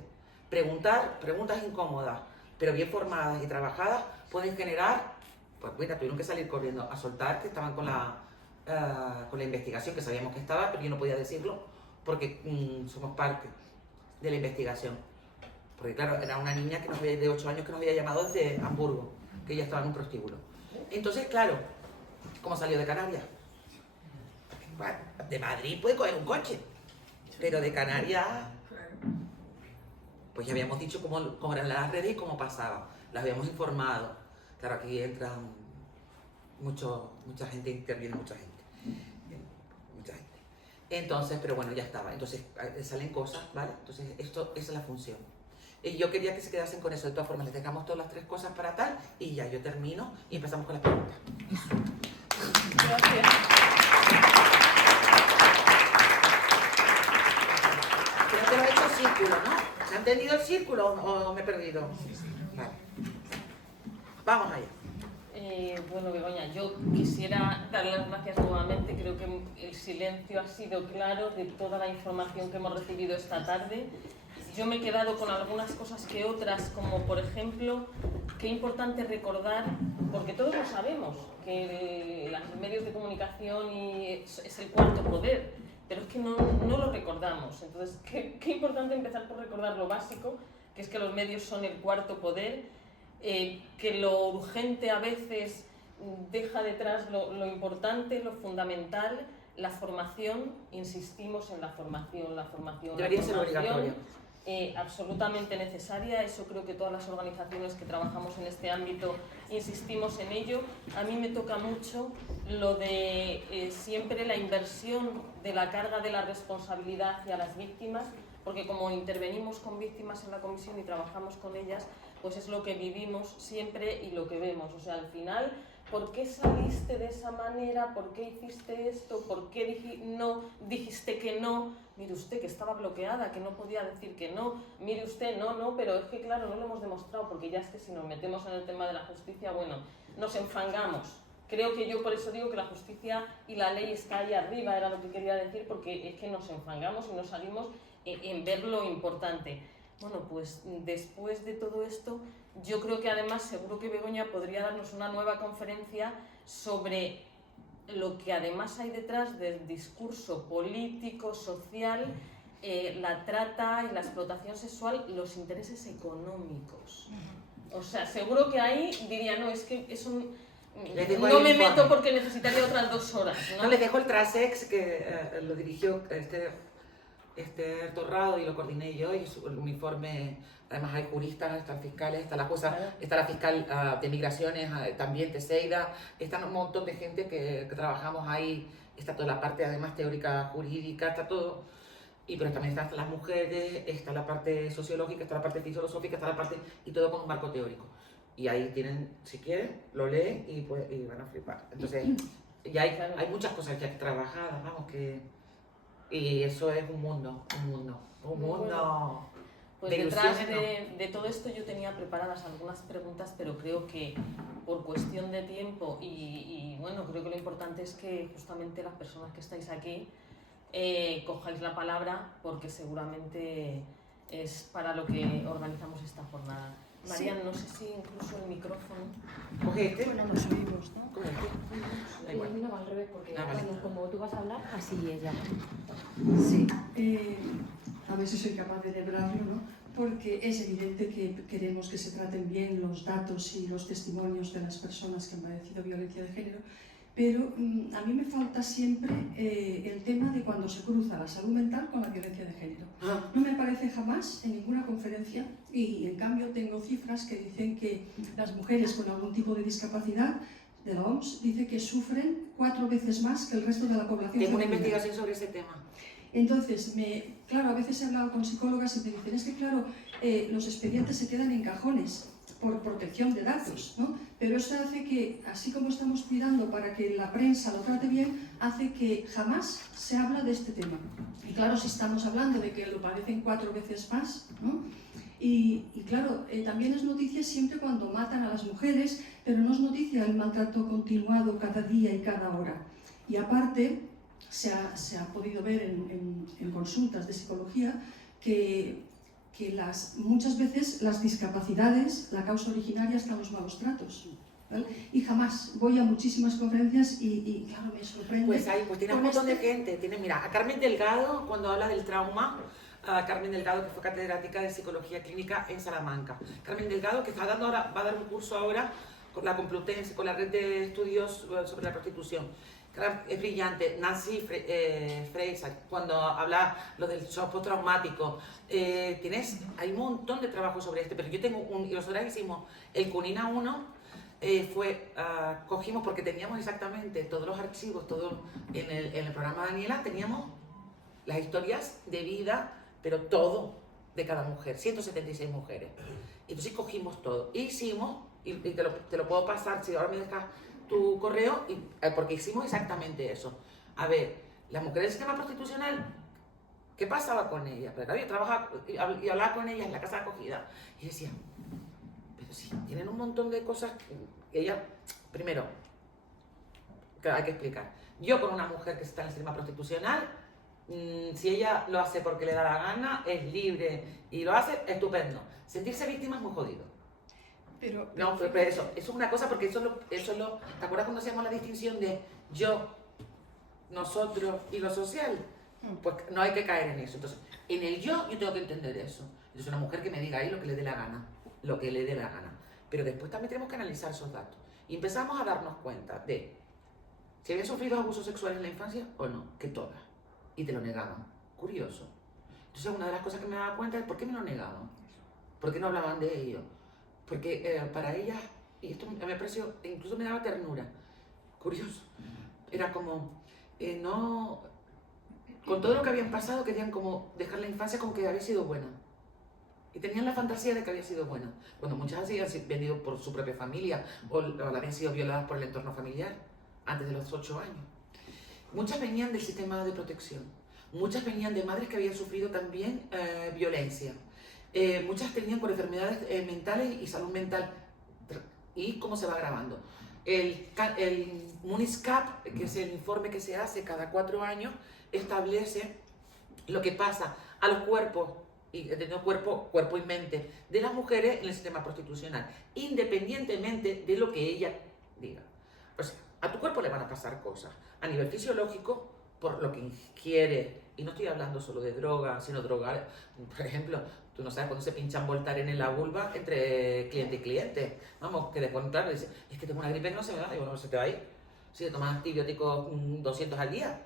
Preguntar, preguntas incómodas, pero bien formadas y trabajadas, pueden generar, pues mira, tuvieron que salir corriendo a soltar, que estaban con la investigación, que sabíamos que estaba, pero yo no podía decirlo, porque somos parte de la investigación. Porque claro, era una niña de 8 años que nos había llamado desde Hamburgo, que ella estaba en un prostíbulo. Entonces, claro, ¿cómo salió de Canarias? Bueno, de Madrid puede coger un coche, pero de Canarias... Pues ya habíamos dicho cómo eran las redes y cómo pasaba. Las habíamos informado. Claro, aquí entra mucha gente, interviene mucha gente. Entonces, pero bueno, ya estaba. Entonces, salen cosas, ¿vale? Entonces, esa es la función. Y yo quería que se quedasen con eso. De todas formas, les dejamos todas las 3 cosas para tal y ya yo termino y empezamos con las preguntas. Gracias. Creo que lo he hecho círculo, ¿no? ¿Se ha entendido el círculo o me he perdido? Vale. Vamos allá. Bueno, Begoña, yo quisiera dar las gracias nuevamente. Creo que el silencio ha sido claro de toda la información que hemos recibido esta tarde. Yo me he quedado con algunas cosas que otras, como por ejemplo, qué importante recordar, porque todos lo sabemos, que los medios de comunicación es el cuarto poder, pero es que no lo recordamos. Entonces, qué importante empezar por recordar lo básico, que es que los medios son el cuarto poder, que lo urgente a veces deja detrás lo importante, lo fundamental, la formación, insistimos en la formación. Debería ser obligatoria. Absolutamente necesaria, eso creo que todas las organizaciones que trabajamos en este ámbito insistimos en ello. A mí me toca mucho lo de siempre la inversión de la carga de la responsabilidad hacia las víctimas, porque como intervenimos con víctimas en la comisión y trabajamos con ellas, pues es lo que vivimos siempre y lo que vemos. O sea, al final, ¿por qué saliste de esa manera? ¿Por qué hiciste esto? ¿Por qué dijiste que no? Mire usted que estaba bloqueada, que no podía decir que no. Mire usted, no, pero es que claro, no lo hemos demostrado, porque ya es que si nos metemos en el tema de la justicia, bueno, nos enfangamos. Creo que yo por eso digo que la justicia y la ley está ahí arriba, era lo que quería decir, porque es que nos enfangamos y nos salimos en ver lo importante. Bueno, pues después de todo esto, yo creo que además seguro que Begoña podría darnos una nueva conferencia sobre lo que además hay detrás del discurso político, social, la trata y la explotación sexual, los intereses económicos. O sea, seguro que ahí diría, no, es que eso no me meto porque necesitaría otras 2 horas. No, les dejo el Trasex, que lo dirigió Esther Torrado, y lo coordiné yo, y el uniforme, además hay juristas, están fiscales, está la jueza, Claro. está la fiscal de migraciones, también Teseida, están un montón de gente que trabajamos ahí, está toda la parte además teórica, jurídica, está todo, pero también están las mujeres, está la parte sociológica, está la parte filosófica, está la parte, y todo con un marco teórico. Y ahí tienen, si quieren, lo leen y van a flipar. Entonces, ya hay muchas cosas ya trabajadas, vamos, y eso es un mundo. Bueno, pues de detrás ilusiones, de todo esto yo tenía preparadas algunas preguntas, pero creo que por cuestión de tiempo y bueno, creo que lo importante es que justamente las personas que estáis aquí cojáis la palabra, porque seguramente es para lo que organizamos esta jornada. Marian, no sé si incluso el micrófono. Coge este. Bueno, nos oímos, ¿no? Coge este. Da igual. No, al revés, porque Ah, vale. como tú vas a hablar, así ella. Sí, a ver si soy capaz de elaborarlo, ¿no? Porque es evidente que queremos que se traten bien los datos y los testimonios de las personas que han padecido violencia de género, pero a mí me falta siempre el tema de cuando se cruza la salud mental con la violencia de género. No me aparece jamás en ninguna conferencia y en cambio tengo cifras que dicen que las mujeres con algún tipo de discapacidad de la OMS dice que sufren 4 veces más que el resto de la población. Tengo una femenina. investigación sobre ese tema. Entonces, claro, a veces he hablado con psicólogas y me dicen, es que claro, los expedientes se quedan en cajones por protección de datos, ¿no? Pero eso hace que, así como estamos cuidando para que la prensa lo trate bien, hace que jamás se habla de este tema. Y claro, si estamos hablando de que lo padecen 4 veces más, ¿no? Y claro, también es noticia siempre cuando matan a las mujeres, pero no es noticia el maltrato continuado cada día y cada hora. Y aparte, se ha podido ver en consultas de psicología que muchas veces las discapacidades, la causa originaria están los malos tratos. ¿Vale? Y jamás voy a muchísimas conferencias y claro, me sorprende. Pues tiene un montón de gente. Mira, a Carmen Delgado, cuando habla del trauma, a Carmen Delgado, que fue catedrática de psicología clínica en Salamanca. Carmen Delgado, que está dando ahora, va a dar un curso ahora con la Complutense, con la red de estudios sobre la prostitución. Es brillante. Nancy Fraser, cuando habla lo del shock postraumático, hay un montón de trabajo sobre pero yo tengo y nosotros hicimos el CUNINA 1, cogimos, porque teníamos exactamente todos los archivos, todo en el programa Daniela, teníamos las historias de vida, pero todo de cada mujer, 176 mujeres. Entonces cogimos todo, hicimos, y te lo puedo pasar, si ahora me dejas tu correo, porque hicimos exactamente eso. A ver, las mujeres del sistema prostitucional, ¿qué pasaba con ellas? Pero claro, yo trabajaba y hablaba con ellas en la casa de acogida y decía, pero sí, tienen un montón de cosas que ellas, primero, que hay que explicar. Yo con una mujer que está en el sistema prostitucional, si ella lo hace porque le da la gana, es libre y lo hace, estupendo. Sentirse víctima es muy jodido. No, pero eso es una cosa, porque eso es lo... ¿Te acuerdas cuando hacíamos la distinción de yo, nosotros y lo social? Pues no hay que caer en eso. Entonces, en el yo tengo que entender eso. Es una mujer que me diga ahí lo que le dé la gana, lo que le dé la gana. Pero después también tenemos que analizar esos datos. Y empezamos a darnos cuenta de si habían sufrido abusos sexuales en la infancia o no, que todas. Y te lo negaban. Curioso. Entonces, una de las cosas que me daba cuenta es ¿por qué me lo negaban? ¿Por qué no hablaban de ello? Porque para ellas, y esto me pareció, incluso me daba ternura, curioso, era como, no, con todo lo que habían pasado querían como dejar la infancia como que había sido buena. Y tenían la fantasía de que había sido buena, cuando muchas habían venido por su propia familia o habían sido violadas por el entorno familiar antes de los 8 años. Muchas venían del sistema de protección, muchas venían de madres que habían sufrido también violencia. Muchas tenían por enfermedades mentales y salud mental, y cómo se va agravando. El MUNISCAP, que es el informe que se hace cada 4 años, establece lo que pasa a los cuerpos, cuerpo y mente, de las mujeres en el sistema prostitucional, independientemente de lo que ella diga. Pues a tu cuerpo le van a pasar cosas a nivel fisiológico, por lo que ingiere, y no estoy hablando solo de drogas, sino drogar, por ejemplo, tú no sabes cuando se pinchan Voltaren en la vulva entre cliente y cliente. Vamos, que después, claro, dice, es que tengo una gripe que no se me va. Digo, no se te va a ir. Si te tomas antibióticos 200 al día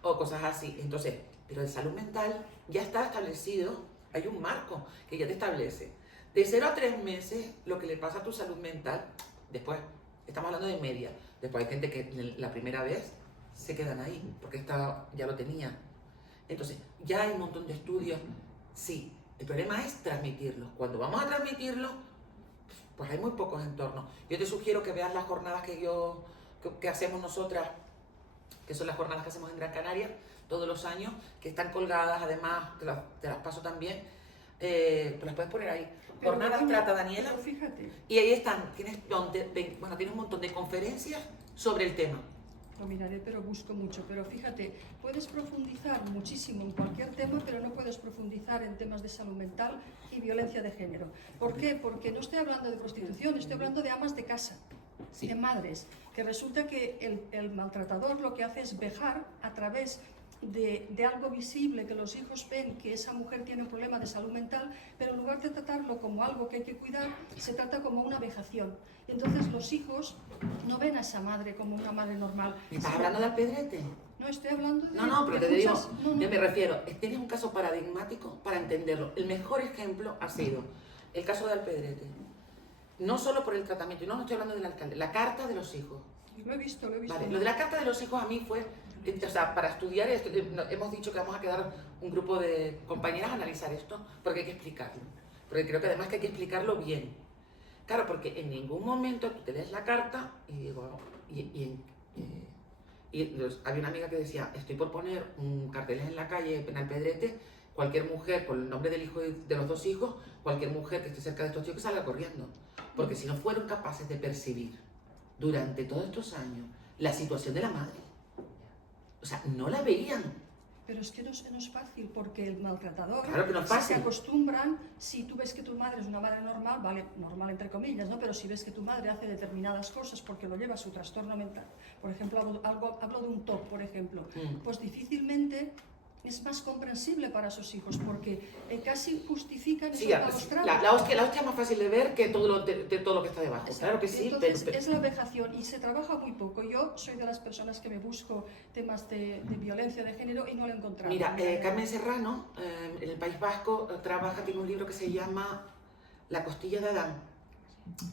o cosas así. Entonces, Pero de salud mental ya está establecido, hay un marco que ya te establece. De 0 a 3 meses, lo que le pasa a tu salud mental, después, estamos hablando de media, después hay gente que la primera vez se quedan ahí, porque ya lo tenía. Entonces, ya hay un montón de estudios, sí, el problema es transmitirlo. Cuando vamos a transmitirlo, pues hay muy pocos entornos. Yo te sugiero que veas las jornadas que hacemos nosotras, que son las jornadas que hacemos en Gran Canaria todos los años, que están colgadas, además te las paso también, pues las puedes poner ahí. Jornadas trata Daniela, Fíjate. y ahí están, tienes un montón de conferencias sobre el tema. Lo miraré, pero busco mucho. Pero fíjate, puedes profundizar muchísimo en cualquier tema, pero no puedes profundizar en temas de salud mental y violencia de género. ¿Por qué? Porque no estoy hablando de prostitución, estoy hablando de amas de casa, Sí. de madres, que resulta que el maltratador lo que hace es vejar a través de algo visible, que los hijos ven que esa mujer tiene un problema de salud mental, pero en lugar de tratarlo como algo que hay que cuidar, se trata como una vejación. Y entonces los hijos no ven a esa madre como una madre normal. ¿Estás hablando de Alpedrete? No, estoy hablando de... No, pero te de digo, muchas- no, no. yo me refiero, tienes un caso paradigmático para entenderlo. El mejor ejemplo ha sido el caso de Alpedrete. No solo por el tratamiento, no estoy hablando del alcalde, la carta de los hijos. Lo he visto. Vale, lo de la carta de los hijos a mí fue, o sea, para estudiar esto, hemos dicho que vamos a quedar un grupo de compañeras a analizar esto, porque hay que explicarlo. Porque creo que además que hay que explicarlo bien. Claro, porque en ningún momento tú te lees la carta y digo, había una amiga que decía, estoy por poner un carteles en la calle, en Alpedrete, cualquier mujer con el nombre del hijo de los 2 hijos, cualquier mujer que esté cerca de estos chicos que salga corriendo. Porque si no fueron capaces de percibir durante todos estos años la situación de la madre, o sea, no la veían. Pero es que no es fácil, porque el maltratador, Claro que no es si se fácil. acostumbran, si tú ves que tu madre es una madre normal, vale, normal entre comillas, ¿no? Pero si ves que tu madre hace determinadas cosas porque lo lleva a su trastorno mental, por ejemplo, hablo de un TOC, por ejemplo, pues difícilmente es más comprensible para sus hijos, porque casi justifican Sí, esos malos tratos. la hostia es más fácil de ver que todo lo que está debajo. Exacto. Claro que sí, Entonces, pero es la vejación y se trabaja muy poco. Yo soy de las personas que me busco temas de violencia de género y no lo he encontrado. mira, Carmen Serrano, en el País Vasco, tiene un libro que se llama La costilla de Adán.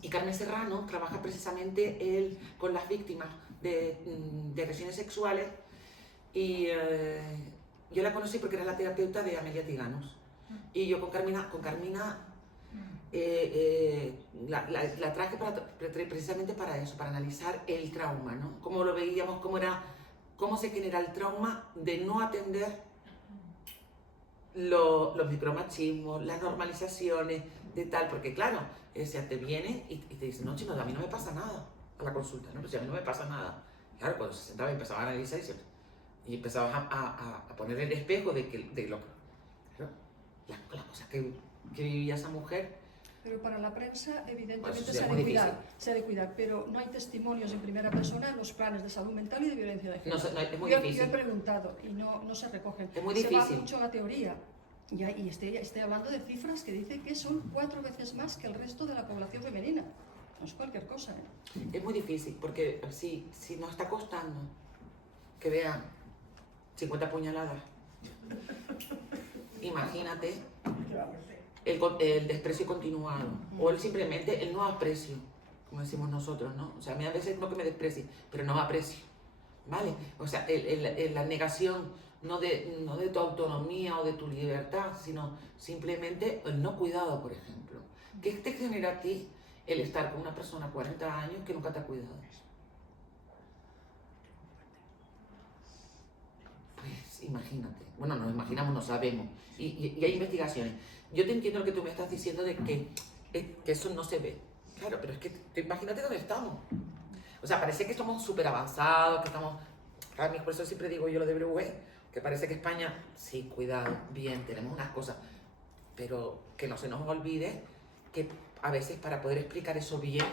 Y Carmen Serrano trabaja precisamente con las víctimas de agresiones sexuales y yo la conocí porque era la terapeuta de Amelia Tiganos. Y yo con Carmina la traje precisamente para eso, para analizar el trauma, ¿no? Cómo lo veíamos, cómo se genera el trauma de no atender los micromachismos, las normalizaciones, de tal, porque claro, te vienen y te dicen, no, chino, a mí no me pasa nada a la consulta, ¿no? Pues a mí no me pasa nada. Claro, cuando se sentaba y empezaba a analizar y empezabas a poner el espejo de lo que... Claro, las cosas que vivía esa mujer. Pero para la prensa, evidentemente, Pues eso se es ha muy de cuidar, pero no hay testimonios en primera persona en los planes de salud mental y de violencia de género. No, es muy Yo difícil. he preguntado y no se recogen. Es muy Se va difícil. mucho a la teoría. Y estoy hablando de cifras que dicen que son 4 veces más que el resto de la población femenina. No es cualquier cosa, ¿eh? Es muy difícil, porque si nos está costando que vean 50 puñaladas, imagínate el desprecio continuado, o simplemente el no aprecio, como decimos nosotros, ¿no? O sea, a mí a veces no que me desprecie, pero no aprecio, ¿vale? O sea, la negación no de tu autonomía o de tu libertad, sino simplemente el no cuidado, por ejemplo. ¿Qué te genera a ti el estar con una persona 40 años que nunca te ha cuidado? Pues imagínate. Bueno, nos imaginamos, no sabemos. Y hay investigaciones. Yo te entiendo lo que tú me estás diciendo de que eso no se ve. Claro, pero es que imagínate dónde estamos. O sea, parece que estamos súper avanzados, que estamos... A mí, por eso siempre digo yo lo de BWE, que parece que España, sí, cuidado, bien, tenemos unas cosas, pero que no se nos olvide que a veces para poder explicar eso bien,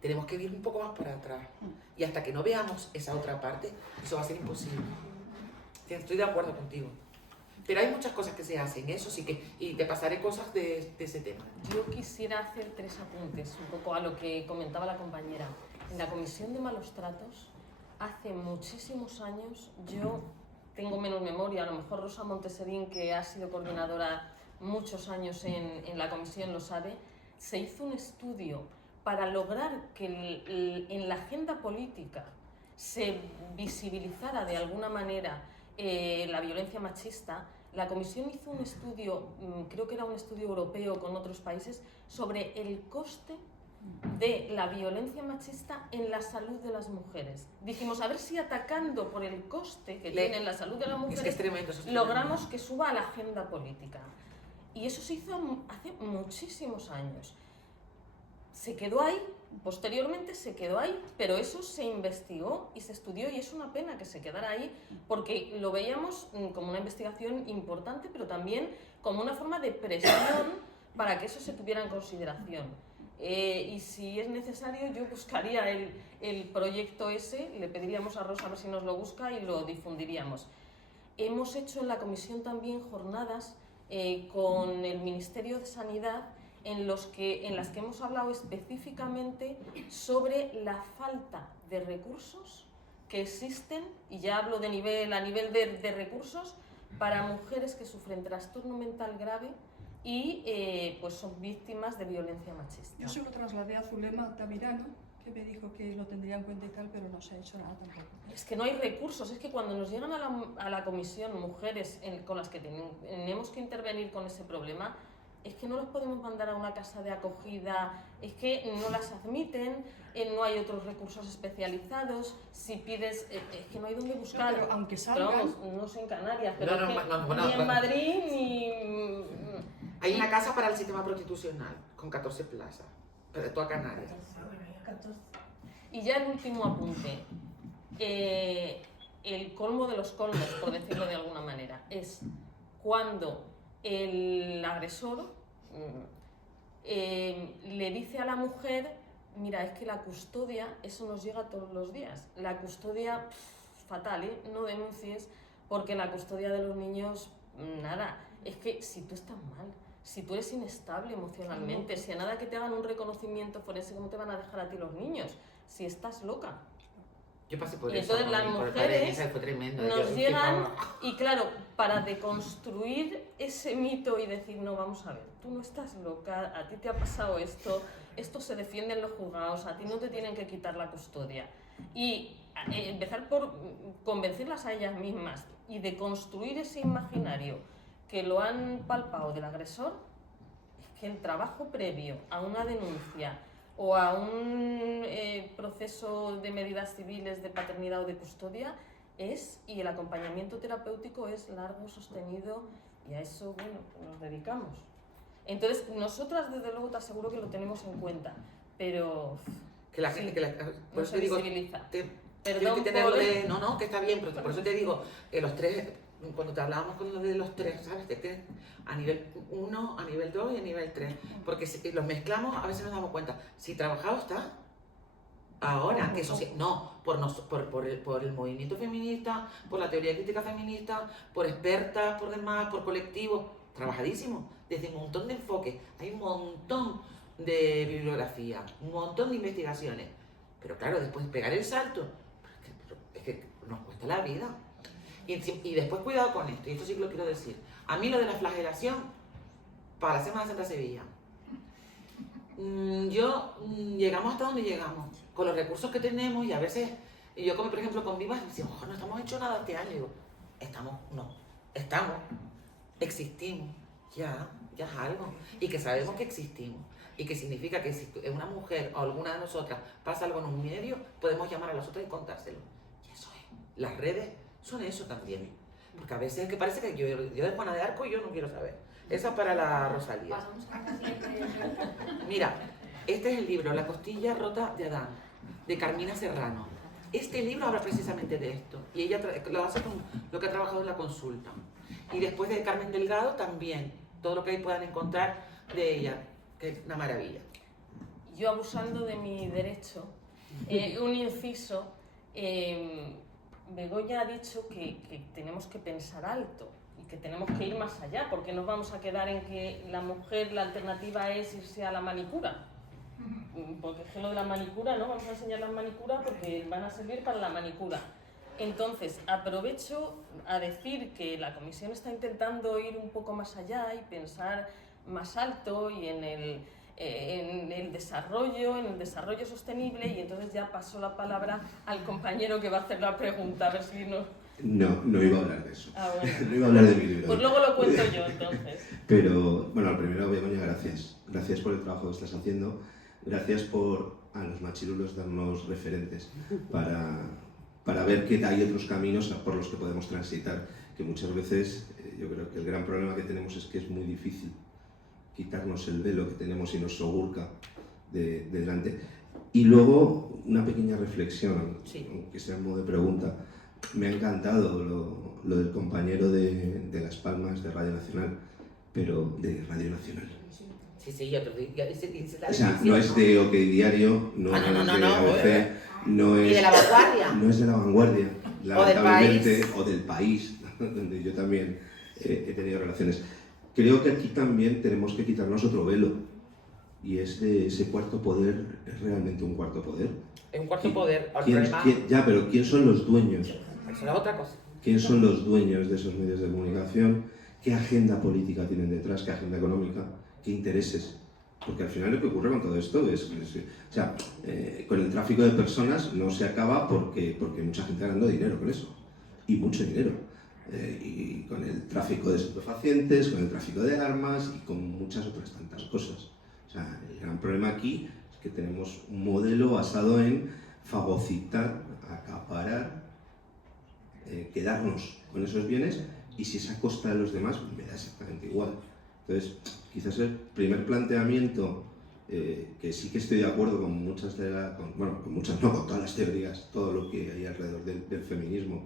tenemos que ir un poco más para atrás. Y hasta que no veamos esa otra parte, eso va a ser imposible. Estoy de acuerdo contigo. Pero hay muchas cosas que se hacen, eso sí que... Y te pasaré cosas de ese tema. Yo quisiera hacer 3 apuntes, un poco a lo que comentaba la compañera. En la Comisión de Malos Tratos, hace muchísimos años, yo tengo menos memoria, a lo mejor Rosa Monteserín, que ha sido coordinadora muchos años en la comisión, lo sabe, se hizo un estudio para lograr que en la agenda política se visibilizara de alguna manera la violencia machista. La comisión hizo un estudio, creo que era un estudio europeo con otros países, sobre el coste de la violencia machista en la salud de las mujeres. Dijimos, a ver si atacando por el coste que tiene en la salud de las mujeres, es tremendo, logramos que suba a la agenda política. Y eso se hizo hace muchísimos años. Se quedó ahí, posteriormente se quedó ahí, pero eso se investigó y se estudió, y es una pena que se quedara ahí, porque lo veíamos como una investigación importante, pero también como una forma de presión para que eso se tuviera en consideración. Y si es necesario, yo buscaría el proyecto ese, le pediríamos a Rosa a ver si nos lo busca y lo difundiríamos. Hemos hecho en la comisión también jornadas con el Ministerio de Sanidad en las que hemos hablado específicamente sobre la falta de recursos que existen, y ya hablo a nivel de recursos, para mujeres que sufren trastorno mental grave y pues son víctimas de violencia machista. Yo se lo trasladé a Zulema Tamirano, que me dijo que lo tendría en cuenta y tal, pero no se ha hecho nada tampoco. Es que no hay recursos, es que cuando nos llegan a la comisión mujeres con las que tenemos que intervenir con ese problema, es que no las podemos mandar a una casa de acogida, es que no las admiten, no hay otros recursos especializados, si pides, es que no hay dónde buscar. No, pero aunque salgan... Pero vamos, no sé en Canarias, pero No, ni en Madrid ni... Hay una casa para el sistema prostitucional, con 14 plazas, pero de toda Canarias. Y ya el último apunte, el colmo de los colmos, por decirlo de alguna manera, es cuando el agresor le dice a la mujer, mira, es que la custodia, eso nos llega todos los días, la custodia, fatal, no denuncies, porque la custodia de los niños, nada, es que si tú estás mal, si tú eres inestable emocionalmente, si a nada que te hagan un reconocimiento forense, ¿cómo te van a dejar a ti los niños? Si estás loca. Yo pasé por y eso. Entonces las mujeres fue tremendo, nos llegan y claro, para deconstruir ese mito y decir, no, vamos a ver, tú no estás loca, a ti te ha pasado esto se defiende en los juzgados, a ti no te tienen que quitar la custodia. Y empezar por convencerlas a ellas mismas y deconstruir ese imaginario que lo han palpado del agresor, es que el trabajo previo a una denuncia o a un proceso de medidas civiles de paternidad o de custodia y el acompañamiento terapéutico es largo, sostenido, y a eso, bueno, nos dedicamos. Entonces, nosotras desde luego te aseguro que lo tenemos en cuenta, pero que la gente, por no eso se te digo, visibiliza. Perdón, que tenerlo no, que está bien, pero por eso te digo que los tres, cuando te hablábamos con lo de los tres, ¿sabes? Que a nivel 1, a nivel 2 y a nivel 3, porque si los mezclamos a veces nos damos cuenta, si trabajado está, ahora, que eso sí, no, por el movimiento feminista, por la teoría crítica feminista, por expertas, por demás, por colectivos, trabajadísimo, desde un montón de enfoques, hay un montón de bibliografía, un montón de investigaciones, pero claro, después pegar el salto, es que nos cuesta la vida. Y después cuidado con esto, y esto sí que lo quiero decir, a mí lo de la flagelación, para la Semana Santa de Sevilla, llegamos hasta donde llegamos, con los recursos que tenemos, y a veces, y yo como por ejemplo con Vivas, decimos, no estamos hecho nada este año, y digo, existimos, ya es algo, y que sabemos que existimos, y que significa que si una mujer o alguna de nosotras pasa algo en un medio, podemos llamar a las otras y contárselo, y eso es, las redes son eso también, porque a veces es que parece que yo de Juana de Arco yo no quiero saber, esa es para la Rosalía. Mira, este es el libro La costilla rota de Adán, de Carmina Serrano. Este libro habla precisamente de esto, y ella lo hace con lo que ha trabajado en la consulta. Y después de Carmen Delgado también, todo lo que ahí puedan encontrar de ella, que es una maravilla. Yo, abusando de mi derecho, un inciso, Begoña ha dicho que tenemos que pensar alto y que tenemos que ir más allá, porque nos vamos a quedar en que la mujer, la alternativa es irse a la manicura. Porque es que lo de la manicura, ¿no? Vamos a enseñar las manicuras porque van a servir para la manicura. Entonces, aprovecho a decir que la Comisión está intentando ir un poco más allá y pensar más alto y en el desarrollo sostenible, y entonces ya paso la palabra al compañero que va a hacer la pregunta, a ver si no... No iba a hablar de eso. Bueno. No iba a hablar de mi libro. Pues luego lo cuento yo, entonces. Pero, bueno, primero, Begoña, gracias. Gracias por el trabajo que estás haciendo. Gracias por a los machirulos darnos referentes para ver que hay otros caminos por los que podemos transitar. Que muchas veces yo creo que el gran problema que tenemos es que es muy difícil quitarnos el velo que tenemos y nuestro burka de delante. Y luego, una pequeña reflexión, aunque sea en modo de pregunta. Me ha encantado lo del compañero de Las Palmas, de Radio Nacional, pero de Radio Nacional. Sí, yo te lo digo. O sea, no es de OK Diario, no es de ABC, no es... ¿Y de La Vanguardia? No es de La Vanguardia, lamentablemente, o del País, donde yo también he tenido relaciones. Creo que aquí también tenemos que quitarnos otro velo, y es de ese cuarto poder. ¿Es realmente un cuarto poder? Es un cuarto poder. Ya, pero ¿quién son los dueños? Eso es otra cosa. ¿Quién son los dueños de esos medios de comunicación? ¿Qué agenda política tienen detrás? ¿Qué agenda económica? ¿Qué intereses? Porque al final lo que ocurre con todo esto es con el tráfico de personas no se acaba porque hay mucha gente ganando dinero con eso. Y mucho dinero. Y con el tráfico de estupefacientes, con el tráfico de armas y con muchas otras tantas cosas. O sea, el gran problema aquí es que tenemos un modelo basado en fagocitar, acaparar, quedarnos con esos bienes, y si es a costa de los demás, me da exactamente igual. Entonces, quizás el primer planteamiento, que sí que estoy de acuerdo con muchas con todas las teorías, todo lo que hay alrededor del feminismo,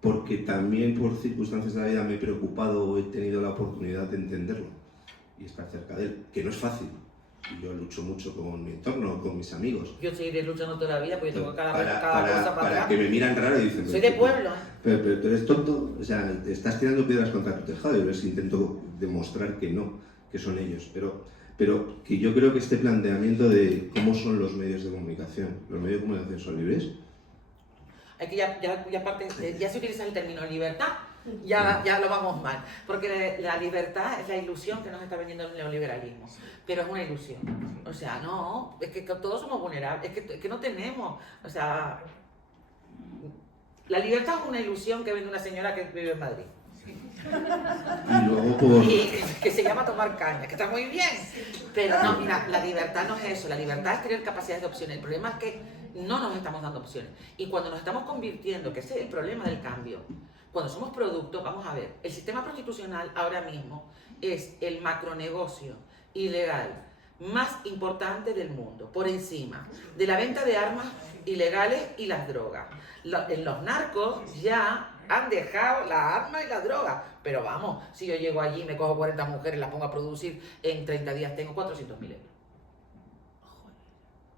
porque también por circunstancias de la vida me he preocupado o he tenido la oportunidad de entenderlo y estar cerca de él, que no es fácil. Y yo lucho mucho con mi entorno, con mis amigos. Yo seguiré luchando toda la vida porque tengo cada cosa para que me miran raro y dicen... Soy de pueblo. Pero eres tonto, o sea, estás tirando piedras contra tu tejado, y yo les intento demostrar que no, que son ellos. Pero que yo creo que este planteamiento de cómo son los medios de comunicación, ¿los medios de comunicación son libres? Aquí ya se utiliza el término libertad. Ya lo vamos mal, porque la libertad es la ilusión que nos está vendiendo el neoliberalismo, pero es una ilusión. O sea, no, es que todos somos vulnerables, es que no tenemos, o sea, la libertad es una ilusión que vende una señora que vive en Madrid. Y luego que se llama tomar caña, que está muy bien, pero no, mira, la libertad no es eso, la libertad es tener capacidades de opciones. El problema es que no nos estamos dando opciones, y cuando nos estamos convirtiendo, que ese es el problema del cambio, cuando somos productos, vamos a ver, el sistema prostitucional ahora mismo es el macronegocio ilegal más importante del mundo, por encima de la venta de armas ilegales y las drogas. Los narcos ya han dejado la arma y la droga, pero vamos, si yo llego allí, me cojo 40 mujeres, las pongo a producir, en 30 días tengo 400.000 euros.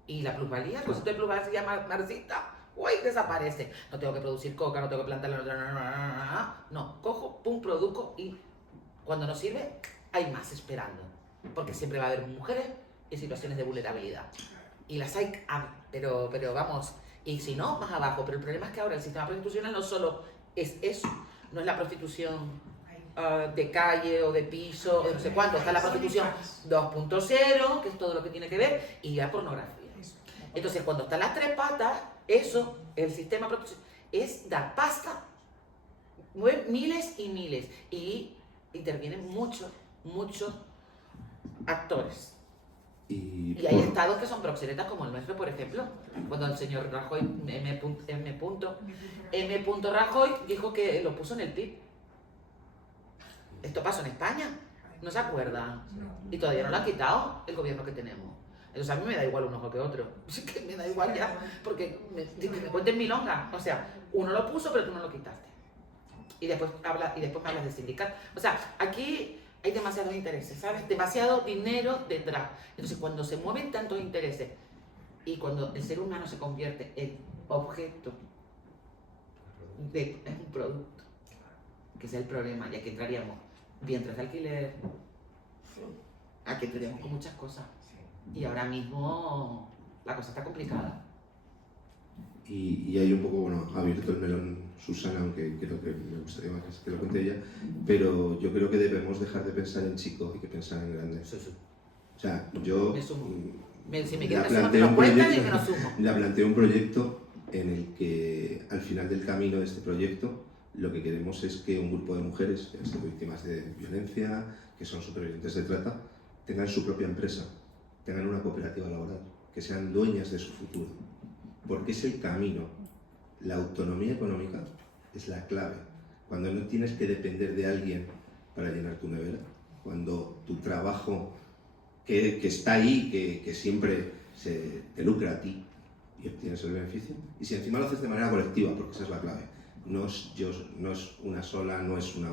Y la plusvalía, el concepto de plusvalía marxista, uy, desaparece. No tengo que producir coca, no tengo que plantarla, no, cojo, pum, produzco, y cuando no sirve, hay más esperando. Porque siempre va a haber mujeres en situaciones de vulnerabilidad. Y las hay, pero vamos, y si no, más abajo. Pero el problema es que ahora el sistema prostitucional no solo es eso, no es la prostitución de calle o de piso, o de no sé cuánto, está la prostitución 2.0, que es todo lo que tiene que ver, y la pornografía. Entonces, cuando están las tres patas, eso, el sistema prostitucional, es dar pasta, mueve miles y miles, y intervienen muchos actores. Y hay estados que son proxenetas como el nuestro, por ejemplo, cuando el señor Rajoy, M. Rajoy, dijo que lo puso en el PIB. Esto pasó en España, ¿no se acuerdan? Y todavía no lo ha quitado el gobierno que tenemos. Entonces a mí me da igual un ojo que otro, que me da igual ya, porque me cuenten milonga. O sea, uno lo puso pero tú no lo quitaste. Y después me hablas de sindicato. O sea, aquí hay demasiados intereses, ¿sabes? Demasiado dinero detrás. Entonces cuando se mueven tantos intereses y cuando el ser humano se convierte en objeto, es un producto, que es el problema, y aquí entraríamos vientres de alquiler, aquí entraríamos con muchas cosas. Y ahora mismo la cosa está complicada. y ahí un poco, bueno, ha abierto el melón Susana, aunque creo que me gustaría más que lo cuente ella, pero yo creo que debemos dejar de pensar en chico y que pensar en grande. Sí, sí. O sea, yo Me sumo. Si me ya quieres me lo cuentan y me lo sumo. le planteé un proyecto en el que al final del camino de este proyecto lo que queremos es que un grupo de mujeres que han sido víctimas de violencia, que son supervivientes de trata, tengan su propia empresa, tengan una cooperativa laboral, que sean dueñas de su futuro, porque es el camino. La autonomía económica es la clave. Cuando no tienes que depender de alguien para llenar tu nevera, cuando tu trabajo que está ahí, que siempre te lucra a ti y obtienes el beneficio, y si encima lo haces de manera colectiva, porque esa es la clave, no es una sola, no es una,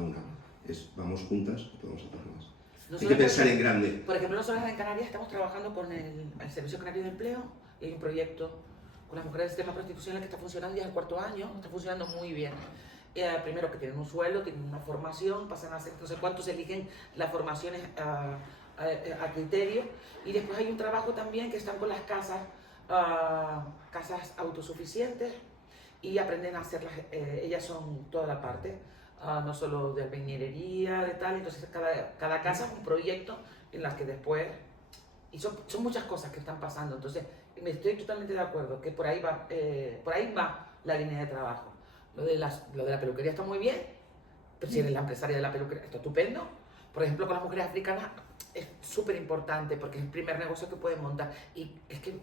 es vamos juntas y podemos hacer más. Hay que pensar en grande. Por ejemplo, nosotros en Canarias estamos trabajando con el Servicio Canario de Empleo y hay un proyecto con las mujeres del sistema prostitucional que está funcionando ya el 4º año, está funcionando muy bien. Primero que tienen un sueldo, tienen una formación, pasan a hacer no sé cuántos eligen las formaciones a criterio, y después hay un trabajo también que están con las casas autosuficientes y aprenden a hacerlas, ellas son toda la parte, no solo de albañilería, de tal, entonces cada casa es un proyecto en la que después, y son muchas cosas que están pasando, entonces me estoy totalmente de acuerdo que por ahí va la línea de trabajo. Lo de la peluquería está muy bien, pero si eres la empresaria de la peluquería está estupendo. Por ejemplo, con las mujeres africanas es súper importante porque es el primer negocio que pueden montar y es que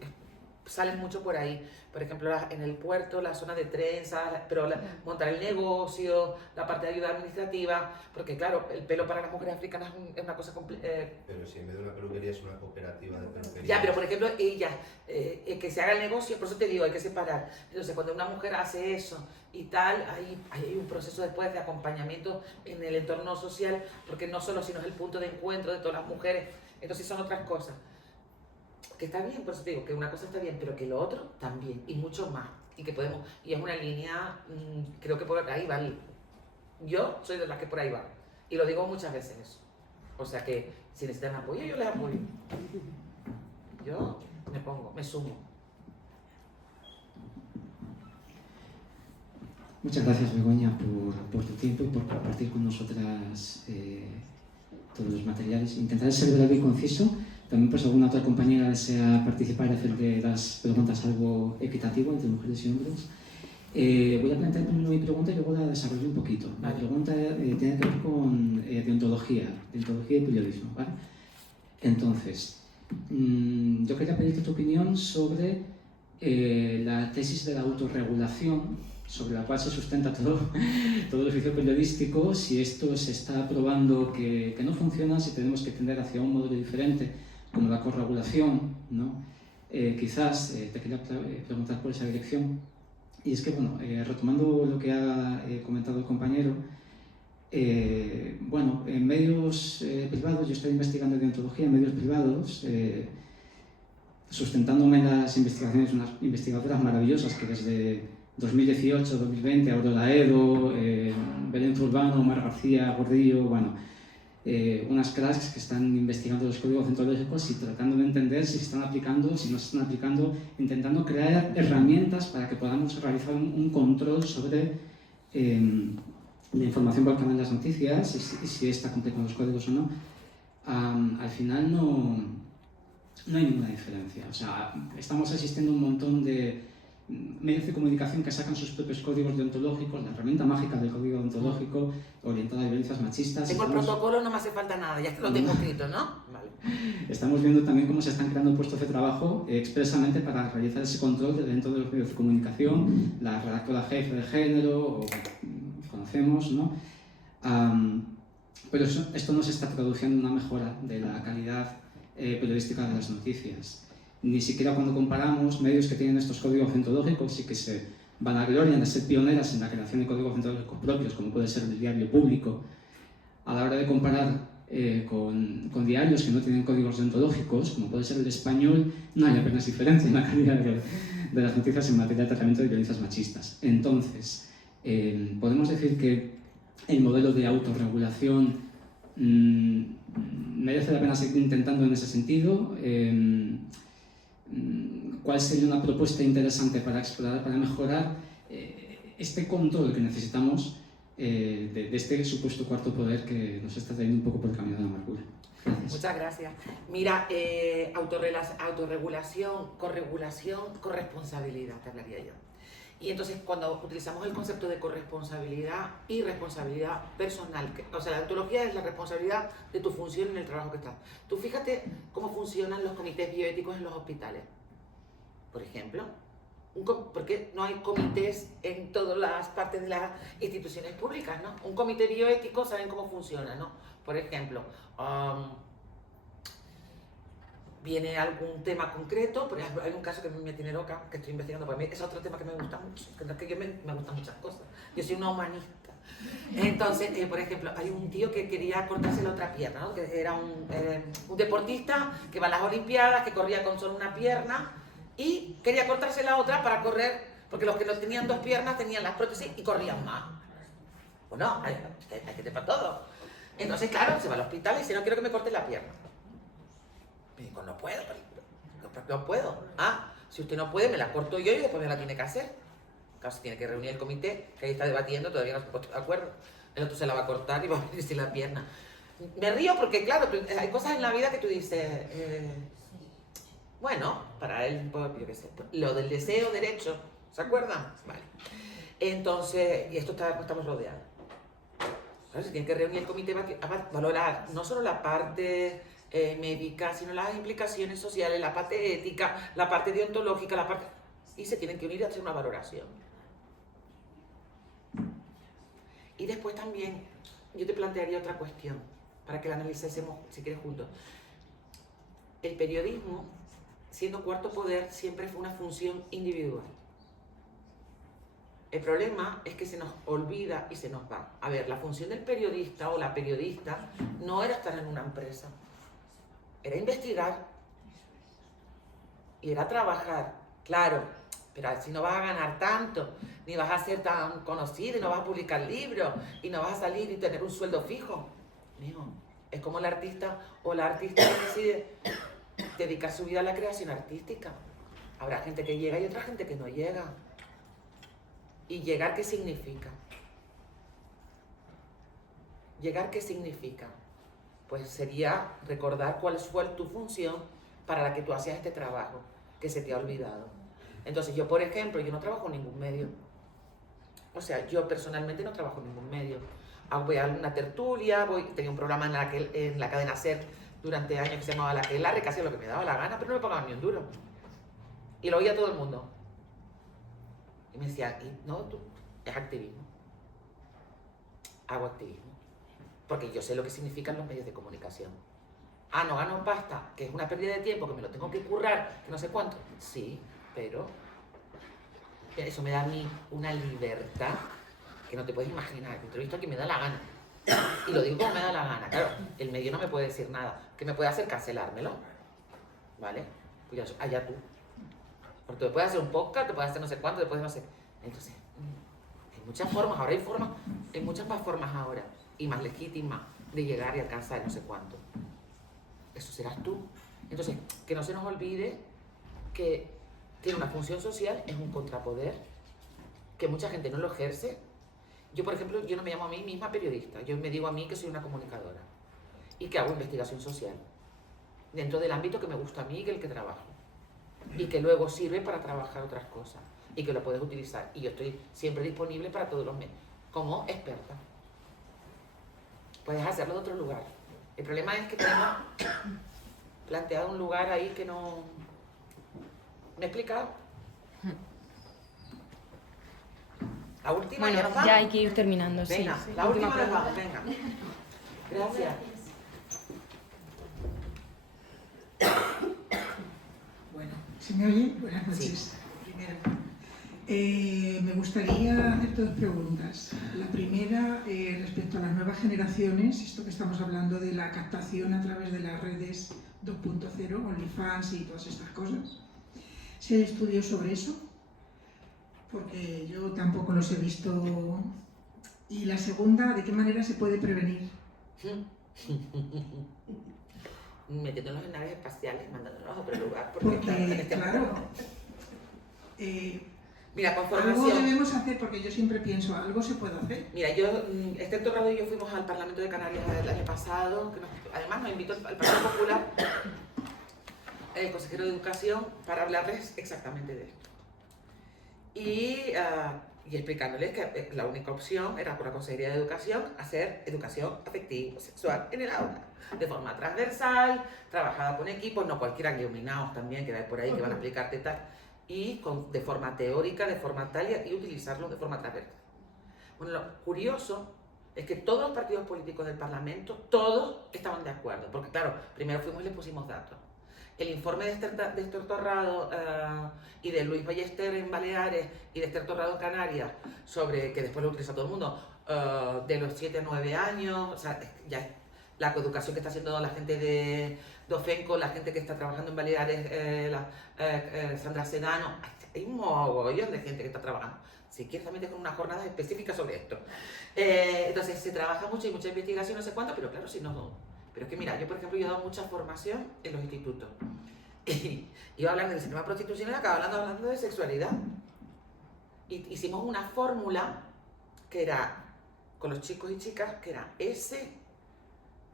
salen mucho por ahí. Por ejemplo, en el puerto, la zona de trenzas, pero montar el negocio, la parte de ayuda administrativa, porque claro, el pelo para las mujeres africanas es una cosa Pero si en vez de una peluquería es una cooperativa de peluquería. Ya, pero por ejemplo, ella, que se haga el negocio, por eso te digo, hay que separar. Entonces, cuando una mujer hace eso y tal, hay un proceso después de acompañamiento en el entorno social, porque no solo sino es el punto de encuentro de todas las mujeres, entonces son otras cosas. Que está bien, por eso te digo, que una cosa está bien, pero que lo otro también, y mucho más. Y que podemos, y es una línea, creo que por ahí va. Yo soy de las que por ahí va. Y lo digo muchas veces eso. O sea que si necesitan apoyo, yo les apoyo. Yo me sumo. Muchas gracias, Begoña, por tu tiempo y por compartir con nosotras todos los materiales. Intentaré ser breve y conciso. También, pues, alguna otra compañera desea participar y hacer de las preguntas algo equitativo entre mujeres y hombres. Voy a plantear primero mi pregunta y luego la desarrollo un poquito. La pregunta tiene que ver con deontología y periodismo, ¿vale? Entonces, yo quería pedirte tu opinión sobre la tesis de la autorregulación, sobre la cual se sustenta todo el oficio periodístico, si esto se está probando que no funciona, si tenemos que tender hacia un modelo diferente, como la corregulación, ¿no? Quizás te quería preguntar por esa dirección. Y es que, bueno, retomando lo que ha comentado el compañero, bueno, en medios privados, yo estoy investigando deontología en medios privados, sustentándome en las investigaciones de unas investigadoras maravillosas que desde 2018, 2020, Aurora Edo, Belén Zurbano, Omar García, Gordillo, bueno, unas cracks que están investigando los códigos deontológicos y tratando de entender si se están aplicando, si no se están aplicando, intentando crear herramientas para que podamos realizar un control sobre la información volcada en las noticias y si esta cumple con los códigos o no. Al final no hay ninguna diferencia. O sea, estamos asistiendo a un montón de medios de comunicación que sacan sus propios códigos deontológicos, la herramienta mágica del código deontológico orientada a violencias machistas. Tengo el protocolo, no me hace falta nada, ya lo tengo escrito, ¿no? Vale. Estamos viendo también cómo se están creando puestos de trabajo expresamente para realizar ese control dentro de los medios de comunicación, la redactora jefe de género, o conocemos, ¿no? Pero esto no se está traduciendo en una mejora de la calidad periodística de las noticias. Ni siquiera cuando comparamos medios que tienen estos códigos deontológicos y que se vanaglorian de ser pioneras en la creación de códigos deontológicos propios, como puede ser el Diario Público, a la hora de comparar con diarios que no tienen códigos deontológicos, como puede ser el Español, no hay apenas diferencia en la calidad de las noticias en materia de tratamiento de violencias machistas. Entonces, podemos decir que el modelo de autorregulación merece la pena seguir intentando en ese sentido. cuál sería una propuesta interesante para explorar, para mejorar este control que necesitamos de este supuesto cuarto poder que nos está trayendo un poco por el camino de la amargura. Gracias. Muchas gracias. Mira, autorregulación, corregulación, corresponsabilidad, te hablaría yo. Y entonces cuando utilizamos el concepto de corresponsabilidad y responsabilidad personal, o sea, la ontología es la responsabilidad de tu función en el trabajo que estás. Tú fíjate cómo funcionan los comités bioéticos en los hospitales, por ejemplo. Porque no hay comités en todas las partes de las instituciones públicas, ¿no? Un comité bioético saben cómo funciona, ¿no? Por ejemplo, viene algún tema concreto, por ejemplo, hay un caso que me tiene loca, que estoy investigando, porque a mí es otro tema que me gusta mucho, que yo me gustan muchas cosas, yo soy una humanista. Entonces, por ejemplo, hay un tío que quería cortarse la otra pierna, ¿no? Que era un deportista que va a las Olimpiadas, que corría con solo una pierna, y quería cortarse la otra para correr, porque los que no tenían dos piernas tenían las prótesis y corrían más. Bueno, hay gente para todo. Entonces, claro, se va al hospital y dice, no quiero que me corte la pierna. Me digo, no puedo, no puedo. Ah, si usted no puede, me la corto yo y después me la tiene que hacer. Claro, se tiene que reunir el comité, que ahí está debatiendo, todavía no se ha puesto de acuerdo. El otro se la va a cortar y va a venir sin la pierna. Me río porque, claro, hay cosas en la vida que tú dices... bueno, para él, yo qué sé, lo del deseo, derecho, ¿se acuerdan? Vale. Entonces, y esto estamos rodeados. Claro, se tiene que reunir el comité a valorar no solo la parte médica, sino las implicaciones sociales, la parte ética, la parte deontológica, la parte... Y se tienen que unir a hacer una valoración. Y después también, yo te plantearía otra cuestión, para que la analicemos, si quieres, juntos. El periodismo, siendo cuarto poder, siempre fue una función individual. El problema es que se nos olvida y se nos va. A ver, la función del periodista o la periodista no era estar en una empresa, era investigar y era trabajar, claro, pero si no vas a ganar tanto, ni vas a ser tan conocido, y no vas a publicar libros, y no vas a salir y tener un sueldo fijo. Mijo, es como el artista o la artista que decide dedicar su vida a la creación artística. Habrá gente que llega y otra gente que no llega. ¿Y llegar qué significa? ¿Llegar qué significa? Pues sería recordar cuál fue tu función para la que tú hacías este trabajo, que se te ha olvidado. Entonces yo, por ejemplo, yo no trabajo en ningún medio. O sea, yo personalmente no trabajo en ningún medio. Voy a una tertulia, tenía un programa en la cadena SER durante años que se llamaba La Aquelarre, que hacía lo que me daba la gana, pero no me pagaban ni un duro. Y lo oía todo el mundo. Y me decía, no, tú, es activismo. Hago activismo. Porque yo sé lo que significan los medios de comunicación. Ah, no gano pasta, que es una pérdida de tiempo, que me lo tengo que currar, que no sé cuánto. Sí, pero eso me da a mí una libertad que no te puedes imaginar. Yo entrevisto a quien me da la gana. Y lo digo como me da la gana. Claro, el medio no me puede decir nada. ¿Qué me puede hacer? Cancelármelo. ¿Vale? Pues allá tú. Porque te puedes hacer un podcast, te puedes hacer no sé cuánto, te puedes hacer... Entonces, hay muchas formas, ahora hay muchas más formas ahora, y más legítimas, de llegar y alcanzar no sé cuánto. Eso serás tú. Entonces, que no se nos olvide que tiene una función social, es un contrapoder, que mucha gente no lo ejerce. Yo, por ejemplo, yo no me llamo a mí misma periodista, yo me digo a mí que soy una comunicadora y que hago investigación social dentro del ámbito que me gusta a mí y que el que trabajo. Y que luego sirve para trabajar otras cosas y que lo puedes utilizar. Y yo estoy siempre disponible para todos los medios, como experta. Puedes hacerlo de otro lugar. El problema es que tenemos planteado un lugar ahí que no... ¿Me he explicado? La última, bueno, ya nos vamos. Ya hay que ir terminando, venga, sí. La última nos vamos, venga. Gracias. ¿Se me oye? Buenas noches. Primero, me gustaría hacerte dos preguntas. La primera, respecto a las nuevas generaciones, esto que estamos hablando de la captación a través de las redes 2.0, OnlyFans y todas estas cosas. ¿Se hay estudios sobre eso? Porque yo tampoco los he visto. Y la segunda, ¿de qué manera se puede prevenir? metiéndonos en naves espaciales y mandándonos a otro lugar. Porque claro, mira, con algo formación. debemos hacer, porque yo siempre pienso, algo se puede hacer. Mira, Esther Torrado y yo fuimos al Parlamento de Canarias el año pasado, además nos invitó al Partido Popular, el consejero de Educación, para hablarles exactamente de esto. Y explicándoles que la única opción era con la Consejería de Educación hacer educación afectivo-sexual en el aula, de forma transversal, trabajada con equipos, no cualquiera, iluminados también, que hay por ahí que van a explicarte tal, y de forma teórica, de forma tal, y utilizarlo de forma transversal. Bueno, lo curioso es que todos los partidos políticos del Parlamento, todos estaban de acuerdo, porque claro, primero fuimos y les pusimos datos. El informe de Esther Torrado y de Luis Ballester en Baleares y de Esther Torrado en Canarias, sobre, que después lo utiliza todo el mundo, de los 7 a 9 años, o sea, ya la coeducación que está haciendo la gente de Ofenco, la gente que está trabajando en Baleares, Sandra Sedano, hay un mogollón de gente que está trabajando. Si quieres también tengo una jornada específica sobre esto. Entonces se trabaja mucho y mucha investigación, no sé cuánto, pero claro, si no... Pero es que mira, yo por ejemplo, yo he dado mucha formación en los institutos. Y iba hablando del sistema prostitucional y acababa hablando de sexualidad. Y hicimos una fórmula que era, con los chicos y chicas, que era S,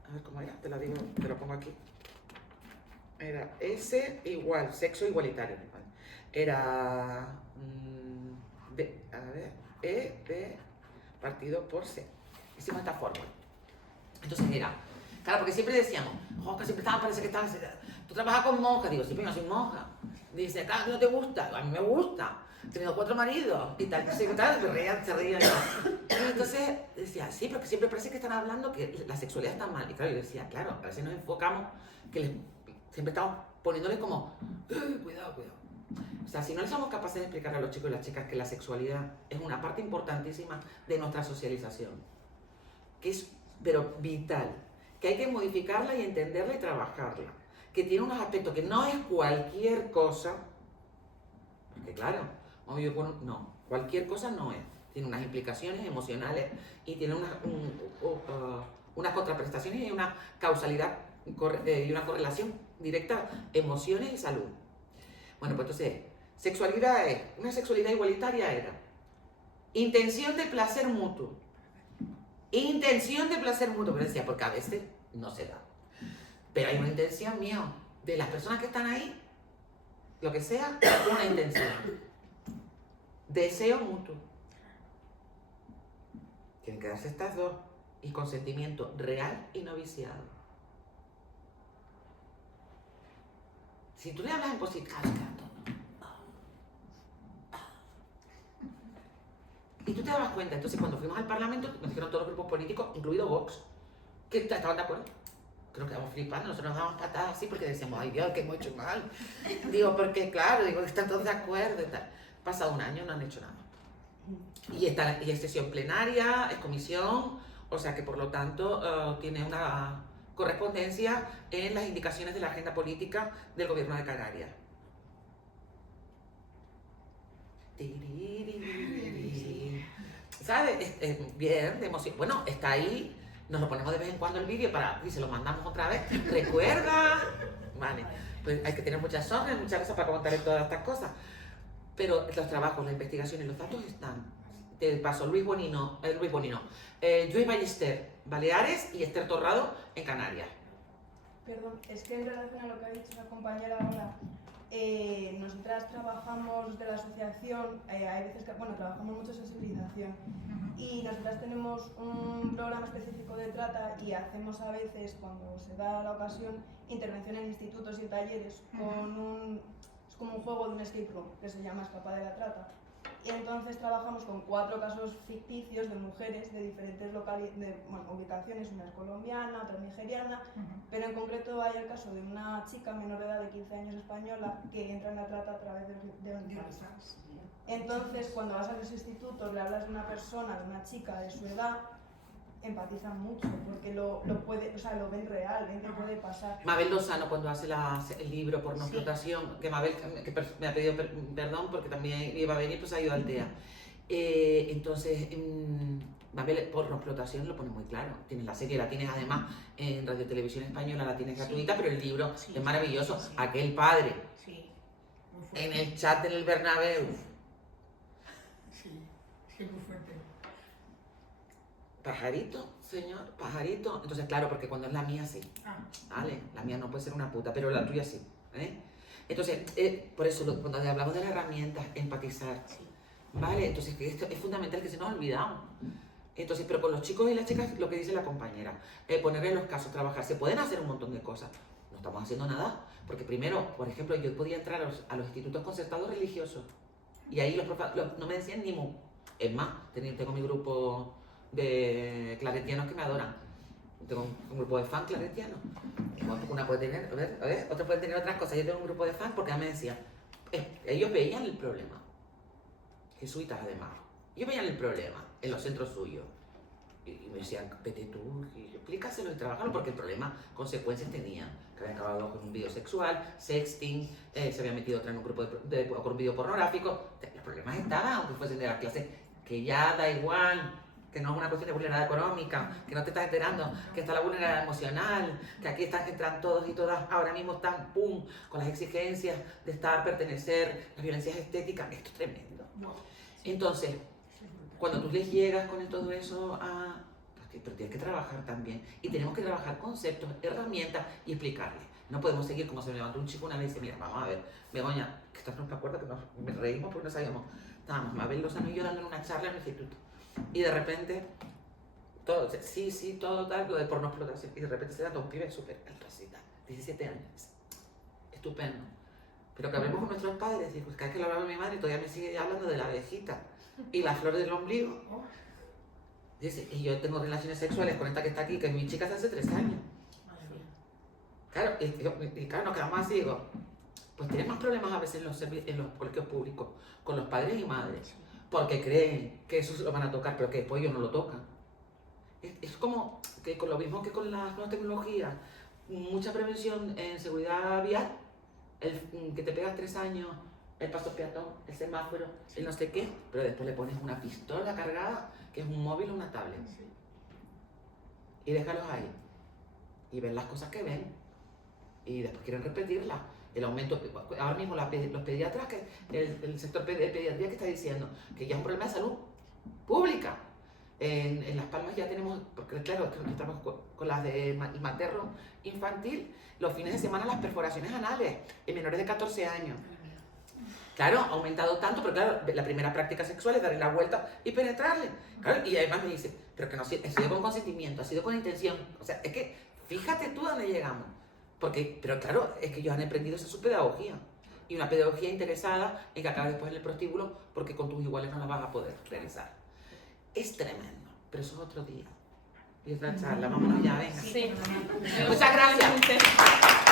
a ver cómo era, te lo digo, te lo pongo aquí. Era S igual, sexo igualitario. Era, E de partido por C. Hicimos esta fórmula. Entonces era, claro, porque siempre decíamos, que siempre parece que estaban, tú trabajas con monjas, digo, sí, pero yo no soy monja. Dice, claro, no te gusta, a mí me gusta, he tenido 4 maridos y tal, se reían. Entonces decía, sí, pero que siempre parece que están hablando que la sexualidad está mal. Y claro, yo decía, claro, a veces nos enfocamos, que siempre estamos poniéndoles como, cuidado. O sea, si no les somos capaces de explicar a los chicos y las chicas que la sexualidad es una parte importantísima de nuestra socialización, que es, pero vital, que hay que modificarla y entenderla y trabajarla, que tiene unos aspectos que no es cualquier cosa, porque claro, no, cualquier cosa no es, tiene unas implicaciones emocionales y tiene unas contraprestaciones y una causalidad y una correlación directa, emociones y salud. Bueno, pues entonces, sexualidad es, una sexualidad igualitaria era intención de placer mutuo. Intención de placer mutuo, pero decía, porque a veces no se da. Pero hay una intención mía, de las personas que están ahí, lo que sea, una intención. Deseo mutuo. Tienen que darse estas dos. Y consentimiento real y no viciado. Si tú le hablas en positivo, y tú te dabas cuenta, entonces cuando fuimos al Parlamento, nos dijeron todos los grupos políticos, incluido Vox, que estaban de acuerdo. Que nos quedamos flipando, nosotros nos dábamos patadas así porque decíamos, ay Dios, que hemos hecho mal. Digo, porque claro, están todos de acuerdo y tal. Pasado un año no han hecho nada. Y es sesión plenaria, es comisión, o sea que por lo tanto tiene una correspondencia en las indicaciones de la agenda política del Gobierno de Canarias. ¿Sabes? Bien, de emoción. Bueno, está ahí, nos lo ponemos de vez en cuando el vídeo y se lo mandamos otra vez. ¿Recuerda? Vale, pues hay que tener muchas horas, muchas cosas para contarle todas estas cosas. Pero los trabajos, la investigación y los datos están. Te paso Luis Bonino, Luis Ballester, Baleares y Esther Torrado en Canarias. Perdón, es que en relación a lo que ha dicho la compañera ahora, nosotras trabajamos de la asociación, hay veces que, trabajamos mucho sensibilización y nosotras tenemos un programa específico de trata y hacemos a veces, cuando se da la ocasión, intervención en institutos y talleres es como un juego de un escape room que se llama Escapa de la Trata. Y entonces trabajamos con 4 casos ficticios de mujeres de diferentes ubicaciones, una es colombiana, otra es nigeriana, pero en concreto hay el caso de una chica menor de edad de 15 años española que entra en la trata a través de OnlyFans. Entonces, cuando vas a los institutos, le hablas de una persona, de una chica de su edad, empatizan mucho porque lo ven real, ven que puede pasar. Mabel Lozano, cuando hace el libro por no explotación, que Mabel me ha pedido perdón porque también iba a venir, pues ha ido al TEA. Entonces, Babel por explotación lo pone muy claro. Tienes la serie, la tienes además en Radio Televisión Española, la tienes gratuita, pero el libro es maravilloso. Aquel padre en el chat del Bernabéu. Sí, muy fuerte. Pajarito, señor, pajarito. Entonces, claro, porque cuando es la mía sí. Vale, la mía no puede ser una puta, pero la tuya sí. Entonces, por eso, cuando hablamos de las herramientas, empatizar. Vale, entonces esto es fundamental que se nos ha olvidado. Entonces, pero con los chicos y las chicas, lo que dice la compañera, ponerle los casos, trabajar, se pueden hacer un montón de cosas. No estamos haciendo nada, porque primero, por ejemplo, yo podía entrar a los institutos concertados religiosos y ahí no me decían ni mu. Es más, tengo mi grupo de claretianos que me adoran. Tengo un grupo de fans claretianos. Una puede tener, a ver, otra puede tener otras cosas. Yo tengo un grupo de fans porque me decían, ellos veían el problema. Jesuitas además. Ellos veían el problema en los centros suyos. Y me decían, vete tú, y explícaselo y trabájalo, porque el problema, consecuencias tenían. Que habían acabado con un video sexual, sexting, se había metido otra en un grupo con un video pornográfico. Los problemas estaban, aunque fuesen de la clase, que ya da igual, que no es una cuestión de vulnerabilidad económica, que no te estás enterando, que está la vulnerabilidad emocional, que aquí entran todos y todas, ahora mismo están, pum, con las exigencias de estar, pertenecer, las violencias estéticas. Esto es tremendo. Entonces, cuando tú les llegas con todo eso pero tienes que trabajar también. Y tenemos que trabajar conceptos, herramientas y explicarles. No podemos seguir como se me levantó un chico una vez y dice, mira, vamos a ver, Begoña, que estás no me acuerdo que me reímos porque no sabíamos. Estábamos Mabel Lozano y yo dando una charla en el instituto. Y de repente, todo, todo tal, lo de porno explotación. Y de repente se da un pibe súper alto, 17 años. Estupendo. Pero que hablemos con nuestros padres, y pues cada vez que lo hablaba mi madre todavía me sigue hablando de la abejita y la flor del ombligo. Dice, y yo tengo relaciones sexuales con esta que está aquí, que es mi chica hace 3 años. Claro, y claro, nos quedamos así, digo, pues tienen más problemas a veces en los colegios públicos con los padres y madres, porque creen que eso lo van a tocar, pero que después ellos no lo tocan. Es como que con lo mismo que con las nuevas tecnologías, mucha prevención en seguridad vial, que te pegas 3 años, el paso peatón, el semáforo, el no sé qué, pero después le pones una pistola cargada, que es un móvil o una tablet. Y déjalos ahí. Y ven las cosas que ven. Y después quieren repetirlas. El aumento, ahora mismo los pediatras, el sector de pediatría que está diciendo que ya es un problema de salud pública. En Las Palmas ya tenemos, porque claro, estamos con las de materno infantil, los fines de semana las perforaciones anales en menores de 14 años. Claro, ha aumentado tanto, pero claro, la primera práctica sexual es darle la vuelta y penetrarle. Claro, y además me dice, pero que no ha sido con consentimiento, ha sido con intención. O sea, es que fíjate tú dónde llegamos. Pero claro, es que ellos han emprendido esa su pedagogía. Y una pedagogía interesada en que acabes después en el prostíbulo, porque con tus iguales no la vas a poder realizar. Es tremendo, pero eso es otro día. Y otra charla, vámonos ya, venga. Sí. Muchas gracias.